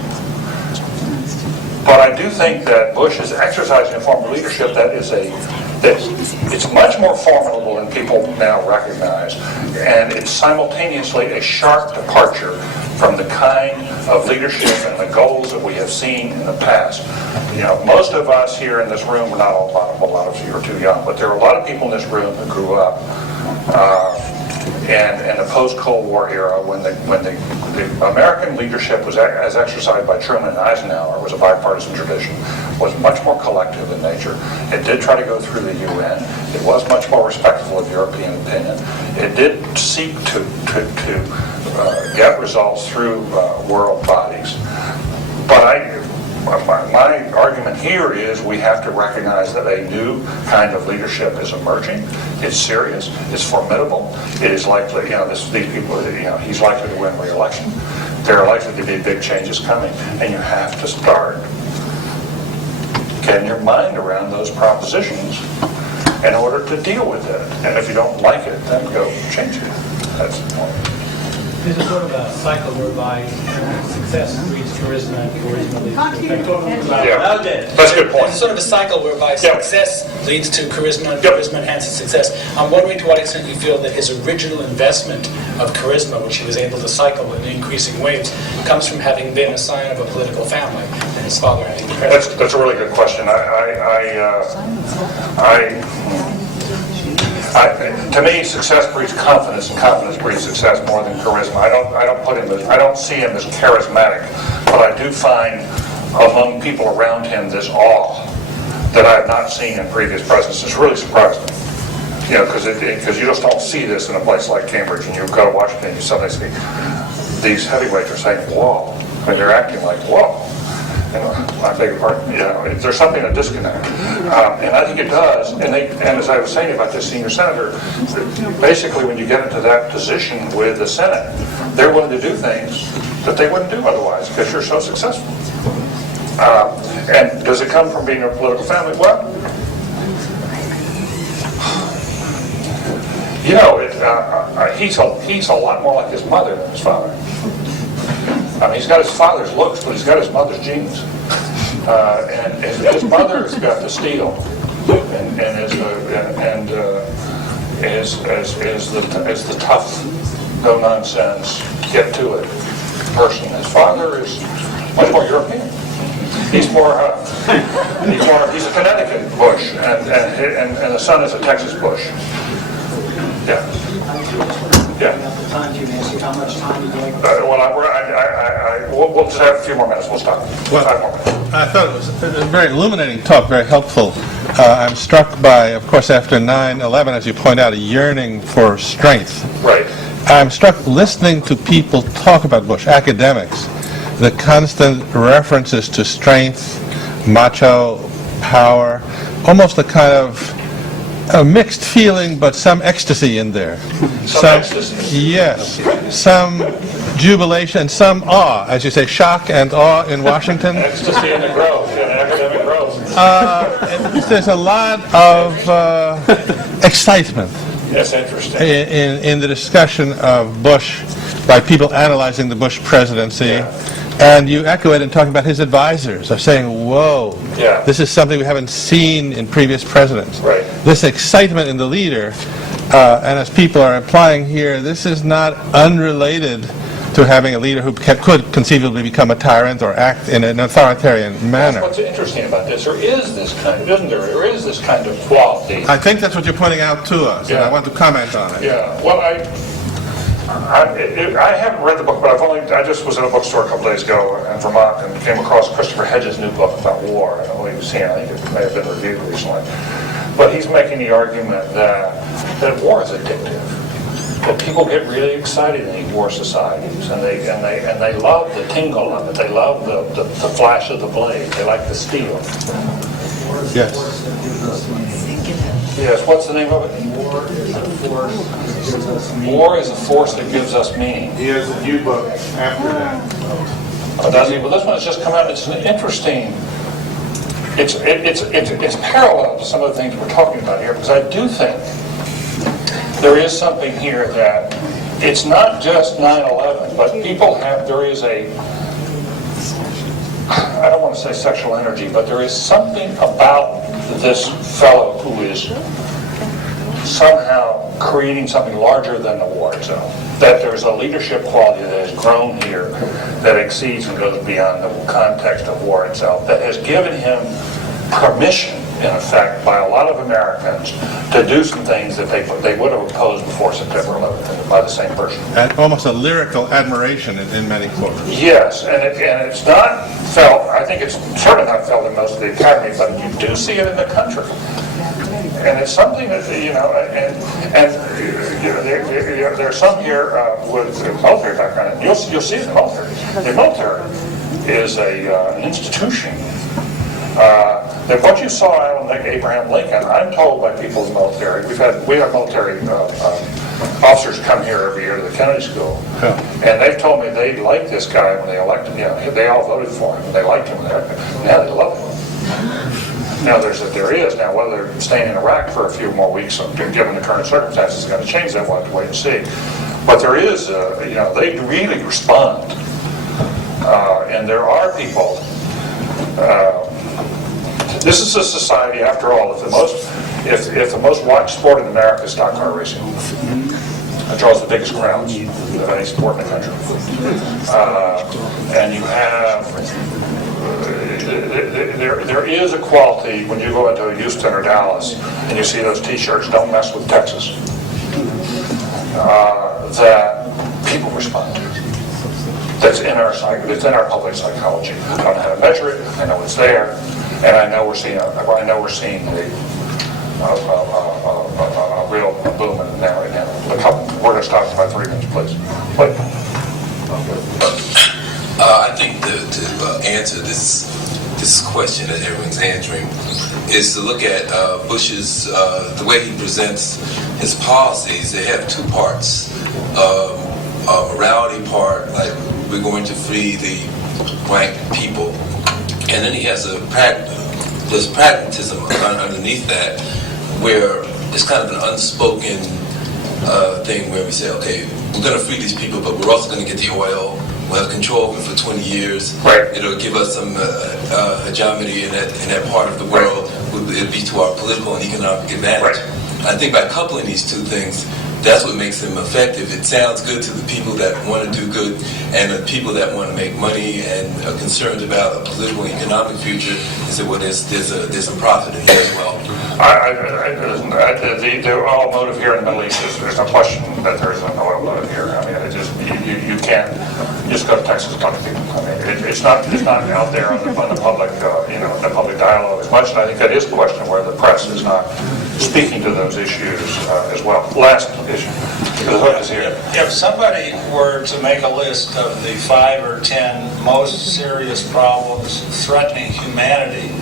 But I do think that Bush is exercising a form of leadership that it's much more formidable than people now recognize, and it's simultaneously a sharp departure from the kind of leadership and the goals that we have seen in the past. You know, most of us here in this room, not a lot of you are too young, but there are a lot of people in this room who grew up in the post-Cold War era when the American leadership was as exercised by Truman and Eisenhower, was a bipartisan tradition, was much more collective in nature. It did try to go through the UN. It was much more respectful of European opinion. It did seek to get results through world bodies. But my argument here is we have to recognize that a new kind of leadership is emerging. It's serious. It's formidable. It is likely, these people, he's likely to win re-election. There are likely to be big changes coming, and you have to start getting your mind around those propositions in order to deal with it. And if you don't like it, then go change it. That's the point. There's a sort of a cycle whereby success breeds charisma and charisma leads to effective. Yeah, that's a good point. It's sort of a cycle whereby success leads to charisma and charisma enhances success. I'm wondering to what extent you feel that his original investment of charisma, which he was able to cycle in increasing waves, comes from having been a scion of a political family and his father having been president. That's a really good question. To me, success breeds confidence, and confidence breeds success more than charisma. I don't see him as charismatic, but I do find among people around him this awe that I have not seen in previous presidents. It's really surprising, because you just don't see this in a place like Cambridge, and you go to Washington, and you suddenly see these heavyweights are saying "whoa," and they're acting like "whoa." I beg your pardon. There's something a disconnect, and I think it does. And as I was saying about this senior senator, basically, when you get into that position with the Senate, they're willing to do things that they wouldn't do otherwise because you're so successful. And does it come from being a political family? Well, he's a lot more like his mother than his father. I mean, he's got his father's looks, but he's got his mother's genes. And his mother's got the steel, and is the tough, no nonsense, get to it person. His father is much more European. He's a Connecticut Bush, and the son is a Texas Bush. Yeah. How much time do you like? We'll just have a few more minutes. We'll stop. 5 more minutes. I thought it was a very illuminating talk, very helpful. I'm struck by, of course, after 9/11, as you point out, a yearning for strength. Right. I'm struck listening to people talk about Bush, academics, the constant references to strength, macho, power, almost a kind of a mixed feeling, but some ecstasy in there. Some ecstasy? Yes. Some jubilation, some awe, as you say, shock and awe in Washington. Ecstasy in the grove, in academic grove. There's a lot of excitement. That's interesting. In the discussion of Bush by people analyzing the Bush presidency. Yeah. And you echo it in talking about his advisors, of saying, whoa, this is something we haven't seen in previous presidents. Right. This excitement in the leader, and as people are implying here, this is not unrelated to having a leader who could conceivably become a tyrant or act in an authoritarian manner. That's what's interesting about this. There is this kind, isn't there? There is this kind of quality. I think that's what you're pointing out to us, and I want to comment on it. Yeah. Well, I haven't read the book, but I just was in a bookstore a couple days ago in Vermont and came across Christopher Hedges' new book about war. I don't know if you've seen it. I think it may have been reviewed recently. But he's making the argument that war is addictive. But people get really excited in these war societies, and they love the tingle of it. They love the flash of the blade. They like the steel. Yes. Yes, what's the name of it? War is a force that gives us meaning. He has a new book after that. Oh, does he? Well, this one has just come out. It's an interesting. It's parallel to some of the things we're talking about here, because I do think there is something here that it's not just 9/11, but there is a, I don't want to say sexual energy, but there is something about this fellow who is somehow creating something larger than the war zone. That there's a leadership quality that has grown here that exceeds and goes beyond the context of war itself, that has given him permission, in effect, by a lot of Americans to do some things that they would have opposed before September 11th by the same person. And almost a lyrical admiration in many quarters. Yes, and it's not felt, I think it's certainly not felt in most of the academy, but you do see it in the country. And it's something that, there's some here with military background, and you'll see it in the military. The military is an institution. That what you saw out on Abraham Lincoln, I'm told by people in the military, we have military officers come here every year to the Kennedy School, and they've told me they liked this guy when they elected him. They all voted for him, and they liked him. Now they love him. Now there is now whether they're staying in Iraq for a few more weeks, given the current circumstances, is going to change that. We'll have to wait and see. But there is, they really respond, and there are people. This is a society, after all, if the most watched sport in America is stock car racing, it draws the biggest crowds of any sport in the country. And you have, there is a quality when you go into Houston or Dallas and you see those T-shirts, "Don't mess with Texas," that people respond to. That's in our public psychology. I don't know how to measure it. I know it's there. And I know we're seeing a real boom in now. We're going to stop for about 3 minutes, please. I think to answer this question that everyone's answering is to look at Bush's the way he presents his policies. They have two parts: a morality part, like we're going to free the blank people. And then he has there's pragmatism underneath that, where it's kind of an unspoken thing where we say, okay, we're going to free these people, but we're also going to get the oil. We'll have control of it for 20 years. Right. It'll give us some hegemony in that part of the world. It'll be to our political and economic advantage. Right. I think by coupling these two things, that's what makes them effective. It sounds good to the people that want to do good and the people that want to make money and are concerned about a political and economic future. Is that well, there's a profit in here as well. The oil motive here in the Middle East, there's no question that there's an oil motive here. I mean, you can't just go to Texas and talk to people. I mean, it's not out there on the public, in the public dialogue as much. And I think that is a question where the press is not speaking to those issues as well. Last issue. The hook is here. If somebody were to make a list of the 5 or 10 most serious problems threatening humanity,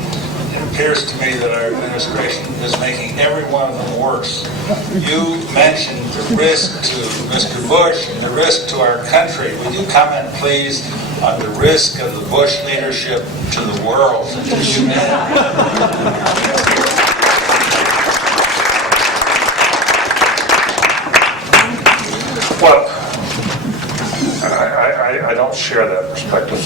it appears to me that our administration is making every one of them worse. You mentioned the risk to Mr. Bush and the risk to our country. Would you comment, please, on the risk of the Bush leadership to the world and to humanity? Well, I don't share that perspective.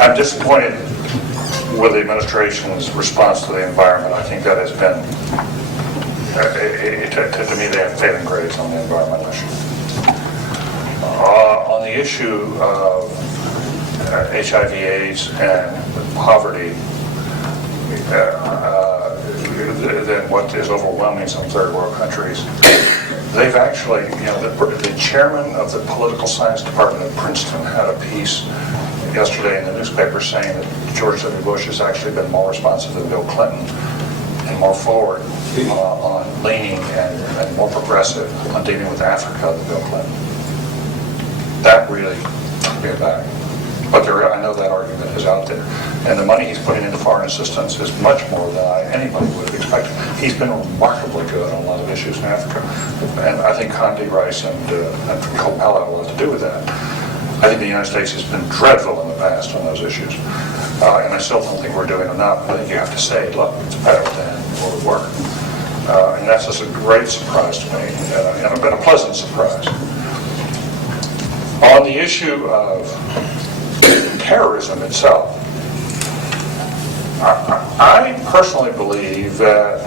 I'm disappointed with the administration's response to the environment. I think that has been, to me, they have failing grades on the environmental issue. On the issue of HIV/AIDS and poverty, than what is overwhelming some third world countries. They've actually, the chairman of the political science department at Princeton had a piece yesterday in the newspaper saying that George W. Bush has actually been more responsive than Bill Clinton and more forward on leaning and more progressive on dealing with Africa than Bill Clinton. That really took me aback. But I know that argument is out there. And the money he's putting into foreign assistance is much more than anybody would have expected. He's been remarkably good on a lot of issues in Africa. And I think Condi Rice and Coppola have a lot to do with that. I think the United States has been dreadful in the past on those issues. And I still don't think we're doing enough. I think you have to say, look, it's better than what we were. And that's just a great surprise to me, and a pleasant surprise. On the issue of terrorism itself, I personally believe that,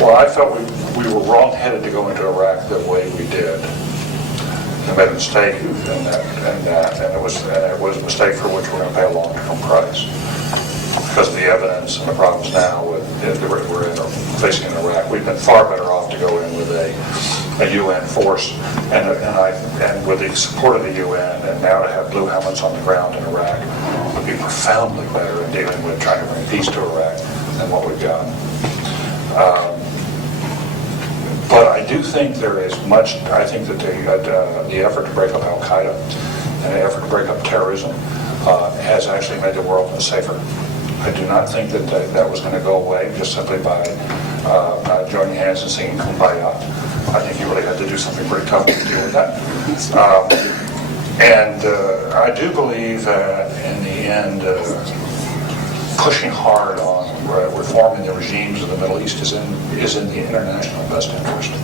well, I felt we were wrong-headed to go into Iraq the way we did. We made a mistake in that, and it was a mistake for which we're going to pay a long-term price because of the evidence and the problems now we're facing in Iraq. We've been far better off to go in with a UN force and with the support of the UN, and now to have blue helmets on the ground in Iraq would be profoundly better in dealing with trying to bring peace to Iraq than what we've got. But I do think there is much. I think that the effort to break up Al-Qaeda and the effort to break up terrorism has actually made the world safer. I do not think that was going to go away just simply by joining hands and singing Kumbaya. I think you really had to do something pretty tough to deal with that. And I do believe that in the end, pushing hard on reforming the regimes of the Middle East is in the international best interest.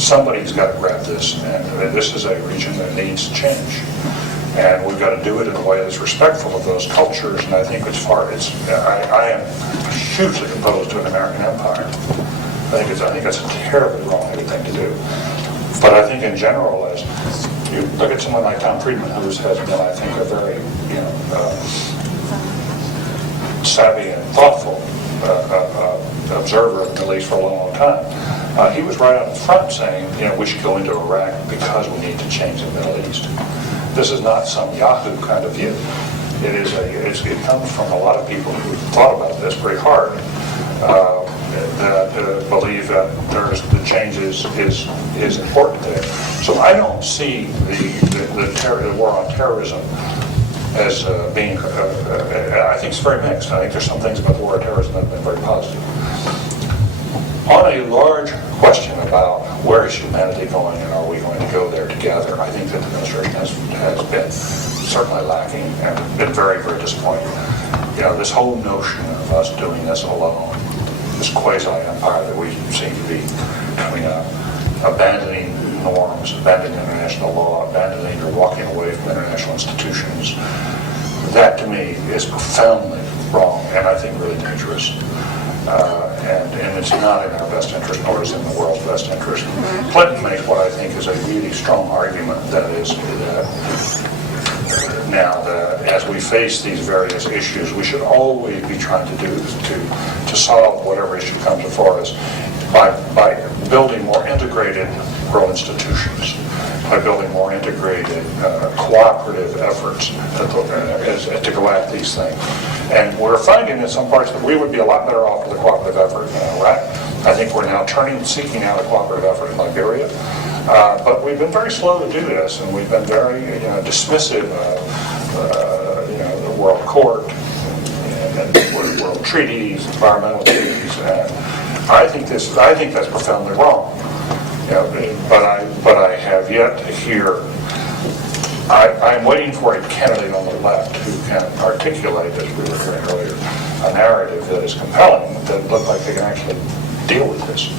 Somebody's got to grab this, and this is a region that needs change. And we've got to do it in a way that's respectful of those cultures, and I think I am hugely opposed to an American empire. I think that's a terribly wrong-headed thing to do. But I think in general, as you look at someone like Tom Friedman, who has been, I think, a very savvy and thoughtful observer of the Middle East for a long, long time, he was right out front saying, we should go into Iraq because we need to change the Middle East. This is not some Yahoo kind of view. It comes from a lot of people who thought about this very hard, that believe that the change is important there. So I don't see the war on terrorism as being, I think it's very mixed. I think there's some things about the war on terrorism that have been very positive. On a large question about where is humanity going and are we going to go there together, I think that the administration has been certainly lacking and been very, very disappointing. This whole notion of us doing this alone, this quasi-empire that we seem to be coming up, abandoning norms, abandoning international law, abandoning or walking away from international institutions, that to me is profoundly wrong and I think really dangerous. And it's not in our best interest, nor is it in the world's best interest. Clinton makes what I think is a really strong argument, that is that now that as we face these various issues, we should always be trying to solve whatever issue comes before us by building more integrated world institutions, by building more integrated cooperative efforts to go at these things. And we're finding in some parts that we would be a lot better off with a cooperative effort in Iraq. I think we're now seeking out a cooperative effort in Liberia. But we've been very slow to do this, and we've been very dismissive of the World Court and world treaties, environmental treaties. And I think that's profoundly wrong. But I have yet to hear. I'm waiting for a candidate on the left who can articulate, as we were hearing earlier, a narrative that is compelling, that look like they can actually deal with this.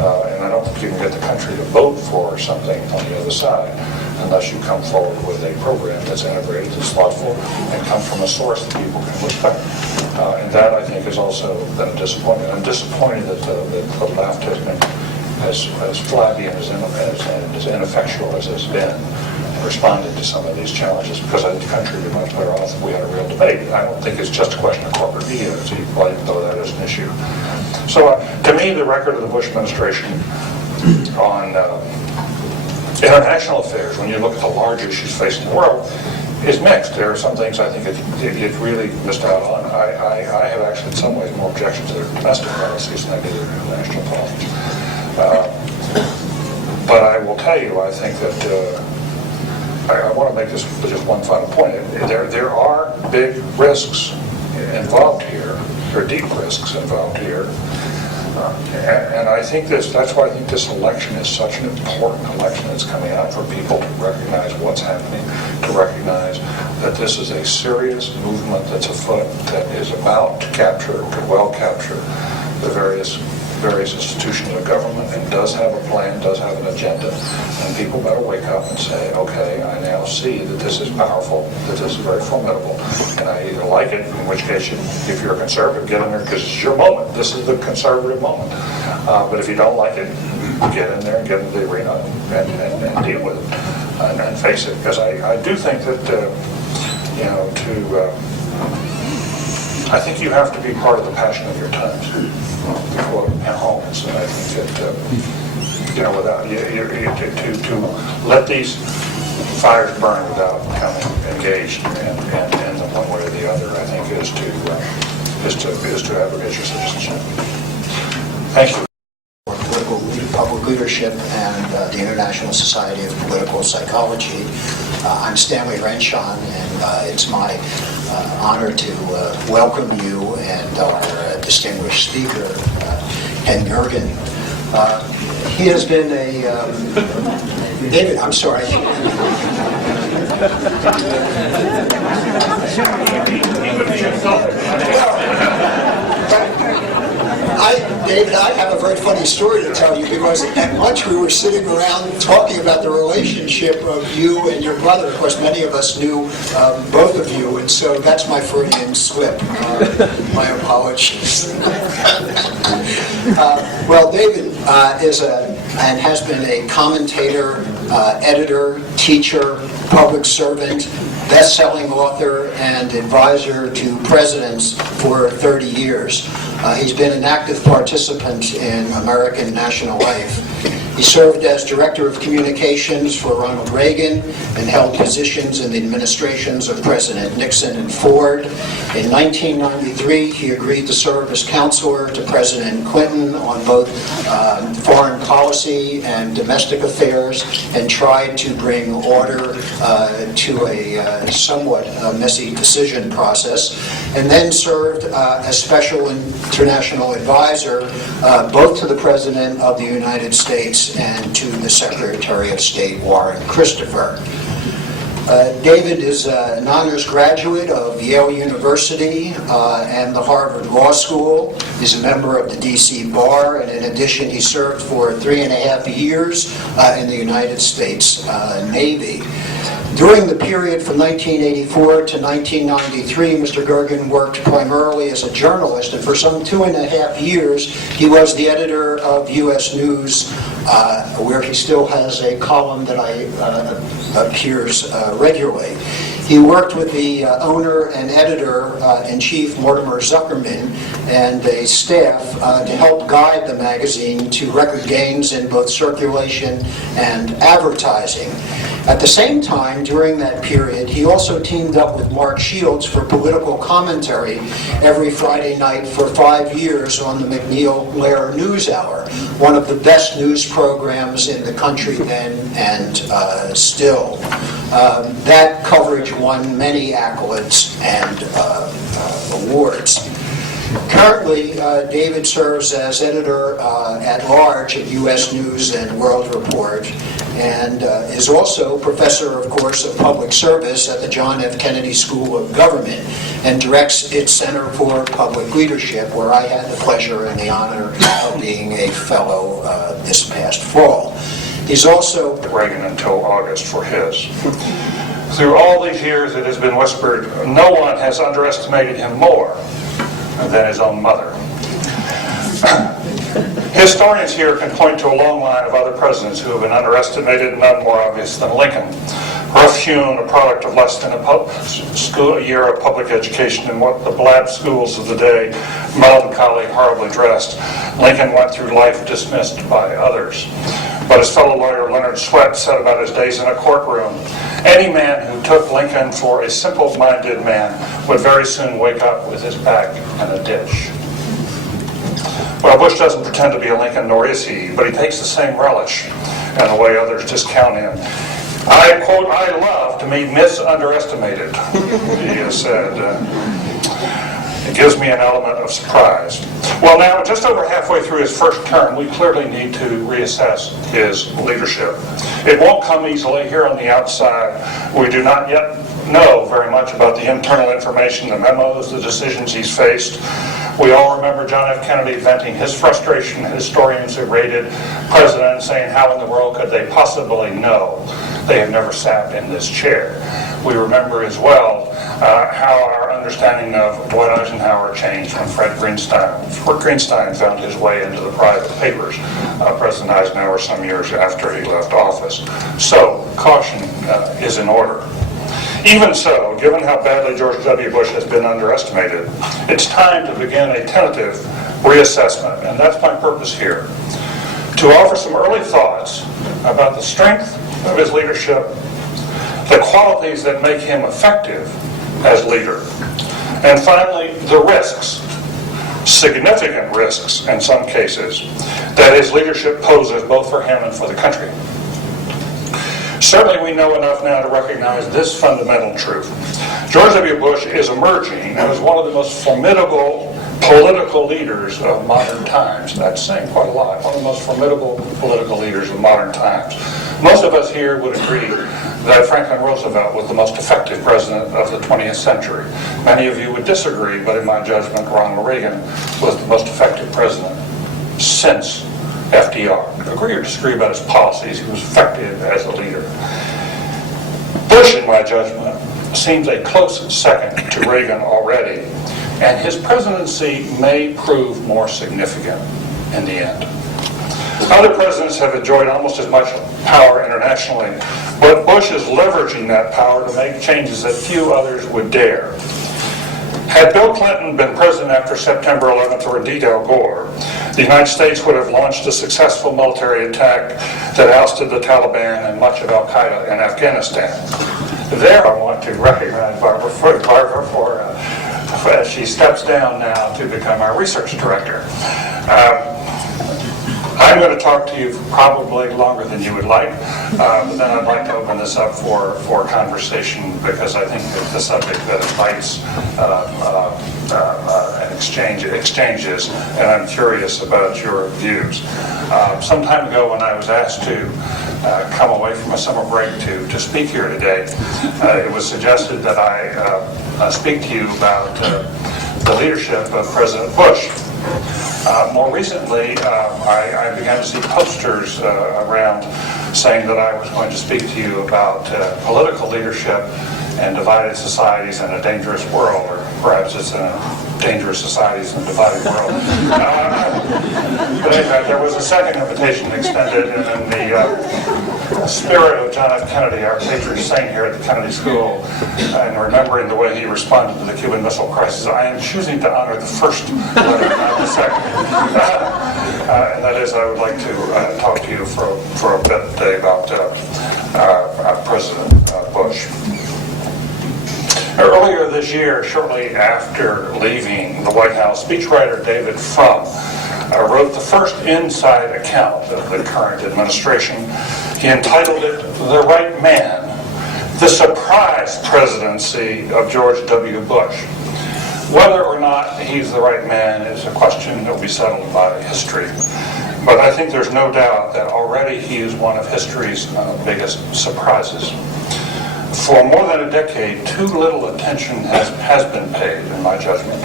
And I don't think you can get the country to vote for something on the other side unless you come forward with a program that's integrated, that's thoughtful, and comes from a source that people can respect. And that, I think, has also been a disappointment. I'm disappointed that the left has been as flabby and as ineffectual as it's been in responding to some of these challenges, because I think the country would be much better off if we had a real debate. I don't think it's just a question of corporate media, even though that is an issue. So to me, the record of the Bush administration on international affairs, when you look at the large issues facing the world, is mixed. There are some things I think it really missed out on. I have actually in some ways more objections to their domestic policies than I do to their international policies. But I will tell you, I think that I want to make this just one final point. There are big risks involved here. There are deep risks involved here. And I think that's why I think this election is such an important election that's coming out for people to recognize what's happening, to recognize that this is a serious movement that's afoot that is about to capture, could well capture the various institutions of government, and does have a plan, does have an agenda, and people better wake up and say, okay, I now see that this is powerful, that this is very formidable, and I either like it, in which case, if you're a conservative, get in there, because it's your moment. This is the conservative moment. But if you don't like it, get in there and get into the arena and deal with it, and face it, because I do think that, I think you have to be part of the passion of your times before at home. So I think that without to let these fires burn without becoming engaged in one way or the other, I think is to abrogate your citizenship. Thank you. Public Leadership and the International Society of Political Psychology. I'm Stanley Renshaw, and it's my honor to welcome you and our distinguished speaker, Gergen. He has been a... David, I'm sorry. David, I have a very funny story to tell you, because at lunch we were sitting around talking about the relationship of you and your brother. Of course, many of us knew both of you, and so that's my Freudian slip. My apologies. Well, David is and has been a commentator, editor, teacher, public servant, best-selling author, and advisor to presidents for 30 years. He's been an active participant in American national life. He served as Director of Communications for Ronald Reagan and held positions in the administrations of President Nixon and Ford. In 1993, he agreed to serve as counselor to President Clinton on both foreign policy and domestic affairs, and tried to bring order to a somewhat messy decision process, and then served as special international advisor both to the President of the United States and to the Secretary of State, Warren Christopher. David is an honors graduate of Yale University and the Harvard Law School. He's a member of the D.C. Bar, and in addition, he served for 3.5 years in the United States Navy. During the period from 1984 to 1993, Mr. Gergen worked primarily as a journalist, and for some 2.5 years, he was the editor of U.S. News, where he still has a column that appears regularly. He worked with the owner and editor-in-chief, Mortimer Zuckerman, and a staff to help guide the magazine to record gains in both circulation and advertising. At the same time, during that period, he also teamed up with Mark Shields for political commentary every Friday night for 5 years on the McNeil-Lehrer News Hour, one of the best news programs in the country then and still. That coverage won many accolades and awards. Currently, David serves as editor-at-large at U.S. News and World Report, and is also professor, of course, of public service at the John F. Kennedy School of Government, and directs its Center for Public Leadership, where I had the pleasure and the honor of being a fellow this past fall. He's also Reagan until August for his. Through all these years, it has been whispered, no one has underestimated him more than his own mother. Historians here can point to a long line of other presidents who have been underestimated, none more obvious than Lincoln. Rough-hewn, a product of less than a year of public education in what the blab schools of the day, melancholy, horribly dressed, Lincoln went through life dismissed by others. But his fellow lawyer Leonard Swett said about his days in a courtroom, any man who took Lincoln for a simple-minded man would very soon wake up with his back in a ditch. Well, Bush doesn't pretend to be a Lincoln, nor is he, but he takes the same relish in the way others discount him. I, quote, I love to be misunderestimated, he has said. It gives me an element of surprise. Well, now, just over halfway through his first term, we clearly need to reassess his leadership. It won't come easily here on the outside. We do not yet know very much about the internal information, the memos, the decisions he's faced. We all remember John F. Kennedy venting his frustration at historians who rated president, saying, how in the world could they possibly know? They have never sat in this chair. We remember as well how our understanding of Dwight Eisenhower changed when Fred Greenstein found his way into the private papers of President Eisenhower some years after he left office. So, caution is in order. Even so, given how badly George W. Bush has been underestimated, it's time to begin a tentative reassessment, and that's my purpose here, to offer some early thoughts about the strength of his leadership, the qualities that make him effective as leader, and finally, the risks, significant risks in some cases, that his leadership poses both for him and for the country. Certainly we know enough now to recognize this fundamental truth. George W. Bush is emerging as one of the most formidable political leaders of modern times. That's saying quite a lot. One of the most formidable political leaders of modern times. Most of us here would agree that Franklin Roosevelt was the most effective president of the 20th century. Many of you would disagree, but in my judgment, Ronald Reagan was the most effective president since FDR. Agree or disagree about his policies, he was effective as a leader. Bush, in my judgment, seems a close second to Reagan already, and his presidency may prove more significant in the end. Other presidents have enjoyed almost as much power internationally, but Bush is leveraging that power to make changes that few others would dare. Had Bill Clinton been president after September 11th, or indeed Al Gore, the United States would have launched a successful military attack that ousted the Taliban and much of al-Qaeda in Afghanistan. There I want to recognize Barbara for as she steps down now to become our research director. I'm going to talk to you for probably longer than you would like, but then I'd like to open this up for conversation, because I think that the subject that invites exchanges, and I'm curious about your views. Some time ago, when I was asked to come away from a summer break to speak here today, it was suggested that I speak to you about the leadership of President Bush. More recently, I began to see posters around saying that I was going to speak to you about political leadership and divided societies in a dangerous world, or perhaps it's in dangerous societies in a divided world. But anyway, there was a second invitation extended, and in the spirit of John F. Kennedy, our patron saint here at the Kennedy School, and remembering the way he responded to the Cuban Missile Crisis, I am choosing to honor the first letter, not the second. And that is, I would like to talk to you for a bit today about President Bush. Earlier this year, shortly after leaving the White House, speechwriter David Frum wrote the first inside account of the current administration. He entitled it, "The Right Man, the Surprise Presidency of George W. Bush." Whether or not he's the right man is a question that will be settled by history. But I think there's no doubt that already he is one of history's biggest surprises. For more than a decade, too little attention has been paid, in my judgment,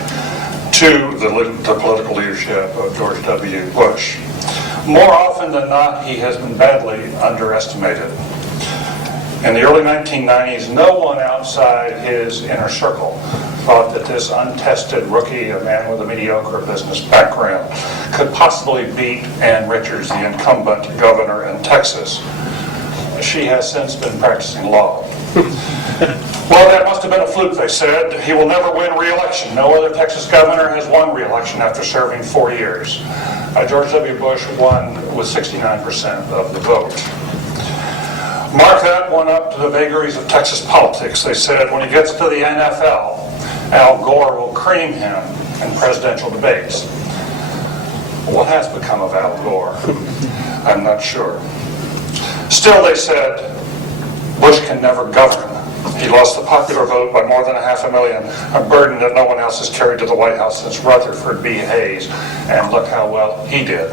to the political leadership of George W. Bush. More often than not, he has been badly underestimated. In the early 1990s, no one outside his inner circle thought that this untested rookie, a man with a mediocre business background, could possibly beat Ann Richards, the incumbent governor in Texas. She has since been practicing law. Well, that must have been a fluke, they said. He will never win re-election. No other Texas governor has won re-election after serving 4 years. George W. Bush won with 69% of the vote. Mark that one up to the vagaries of Texas politics. They said when he gets to the NFL, Al Gore will cream him in presidential debates. What has become of Al Gore? I'm not sure. Still, they said, Bush can never govern. He lost the popular vote by more than 500,000, a burden that no one else has carried to the White House since Rutherford B. Hayes, and look how well he did.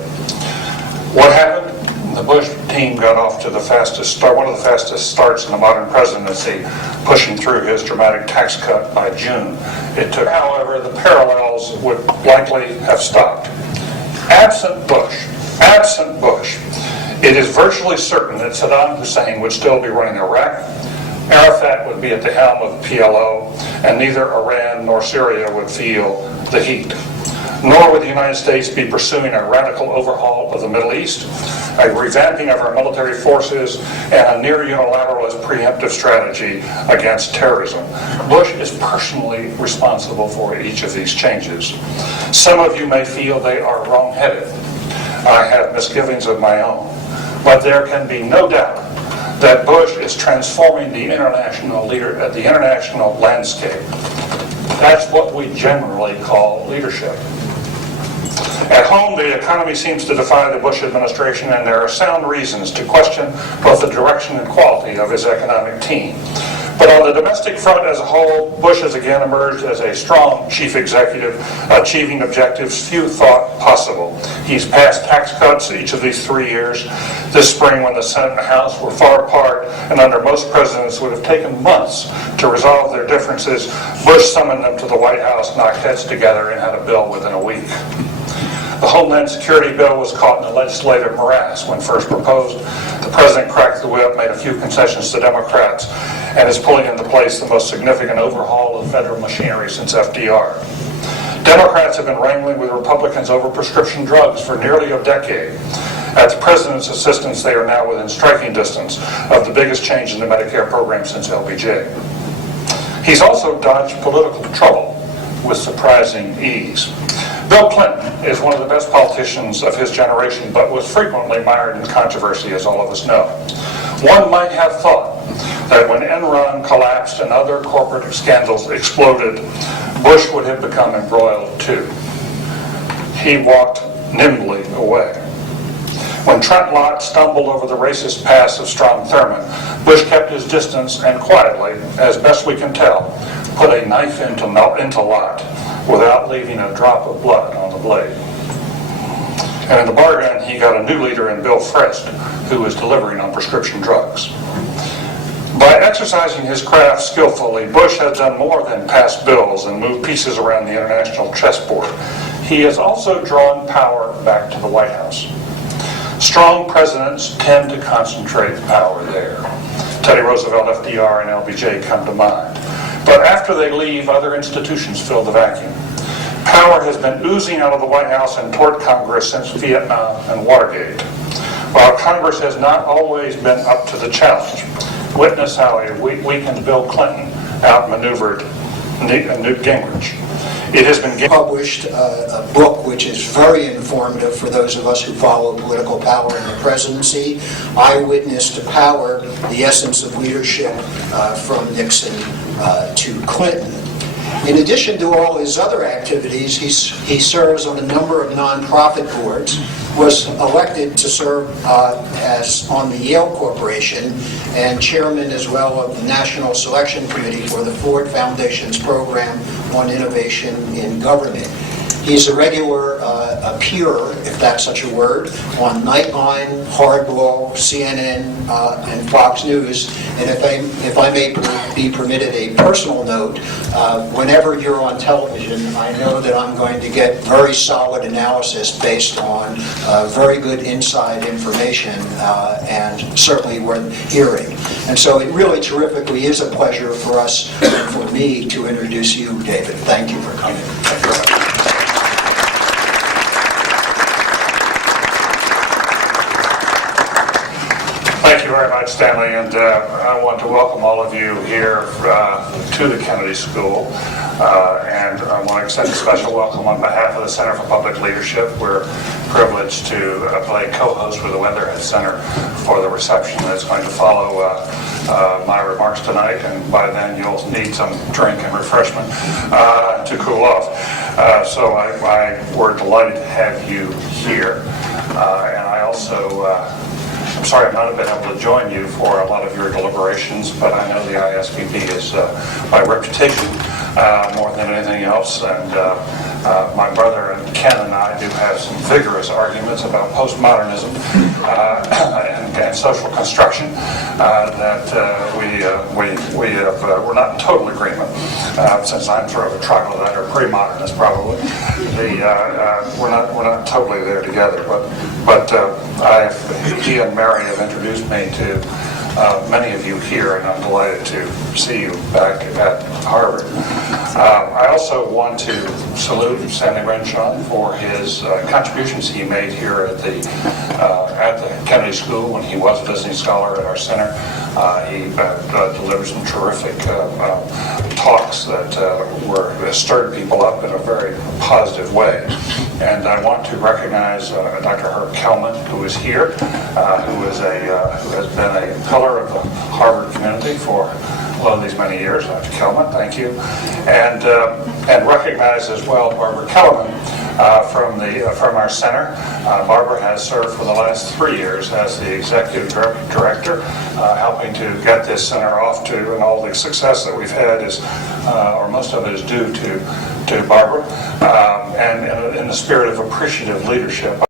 What happened? The Bush team got off to the fastest start, one of the fastest starts in the modern presidency, pushing through his dramatic tax cut by June. It took, however, the parallels would likely have stopped. Absent Bush, it is virtually certain that Saddam Hussein would still be running Iraq, Arafat would be at the helm of PLO, and neither Iran nor Syria would feel the heat. Nor would the United States be pursuing a radical overhaul of the Middle East, a revamping of our military forces, and a near unilateralist preemptive strategy against terrorism. Bush is personally responsible for each of these changes. Some of you may feel they are wrong-headed. I have misgivings of my own. But there can be no doubt that Bush is transforming the international landscape. That's what we generally call leadership. At home, the economy seems to defy the Bush administration, and there are sound reasons to question both the direction and quality of his economic team. But on the domestic front as a whole, Bush has again emerged as a strong chief executive, achieving objectives few thought possible. He's passed tax cuts each of these 3 years. This spring, when the Senate and House were far apart, and under most presidents would have taken months to resolve their differences, Bush summoned them to the White House, knocked heads together, and had a bill within a week. The Homeland Security bill was caught in a legislative morass when first proposed. The president cracked the whip, made a few concessions to Democrats, and is pulling into place the most significant overhaul of federal machinery since FDR. Democrats have been wrangling with Republicans over prescription drugs for nearly a decade. At the president's insistence, they are now within striking distance of the biggest change in the Medicare program since LBJ. He's also dodged political trouble with surprising ease. Bill Clinton is one of the best politicians of his generation, but was frequently mired in controversy, as all of us know. One might have thought that when Enron collapsed and other corporate scandals exploded, Bush would have become embroiled too. He walked nimbly away. When Trent Lott stumbled over the racist past of Strom Thurmond, Bush kept his distance and quietly, as best we can tell, put a knife into Lott without leaving a drop of blood on the blade. And in the bargain, he got a new leader in Bill Frist, who was delivering on prescription drugs. By exercising his craft skillfully, Bush has done more than pass bills and move pieces around the international chessboard. He has also drawn power back to the White House. Strong presidents tend to concentrate power there. Teddy Roosevelt, FDR, and LBJ come to mind. But after they leave, other institutions fill the vacuum. Power has been oozing out of the White House and toward Congress since Vietnam and Watergate. While Congress has not always been up to the challenge, witness how a weakened Bill Clinton outmaneuvered Newt Gingrich. It has been published a book which is very informative for those of us who follow political power in the presidency, Eyewitness to Power, The Essence of Leadership from Nixon to Clinton. In addition to all his other activities, he serves on a number of nonprofit boards, was elected to serve as on the Yale Corporation and chairman as well of the National Selection Committee for the Ford Foundation's program on innovation in government. He's a regular appearer, if that's such a word, on Nightline, Hardball, CNN, and Fox News. And if I may be permitted a personal note, whenever you're on television, I know that I'm going to get very solid analysis based on very good inside information, and certainly worth hearing. And so it really terrifically is a pleasure for us and for me to introduce you, David. Thank you for coming. Thank you very much. Thank you very very much, Stanley, and I want to welcome all of you here to the Kennedy School. And I want to extend a special welcome on behalf of the Center for Public Leadership. We're privileged to play co-host with the Weatherhead Center for the reception that's going to follow my remarks tonight, and by then you'll need some drink and refreshment to cool off. So we're delighted to have you here. And I also, I'm sorry I've not been able to join you for a lot of your deliberations, but I know the ISBB is, by reputation, more than anything else, and my brother and Ken and I do have some vigorous arguments about postmodernism and social construction that we're not in total agreement. Since I'm sort of a troglodyte or pre-modernist, probably, we're not totally there together. But he and Mary have introduced me to many of you here, and I'm delighted to see you back at Harvard. I also want to salute Stanley Renshaw for his contributions he made here at the Kennedy School when he was a visiting scholar at our center. He delivered some terrific talks that stirred people up in a very positive way. And I want to recognize Dr. Herb Kelman, who is here, who has been a pillar of the Harvard community for these many years. Dr. Kelman, thank you. And recognize as well Barbara Kellerman from our center. Barbara has served for the last 3 years as the executive director, helping to get this center off to, and all the success that we've had is, or most of it is due to Barbara. And in the spirit of appreciative leadership,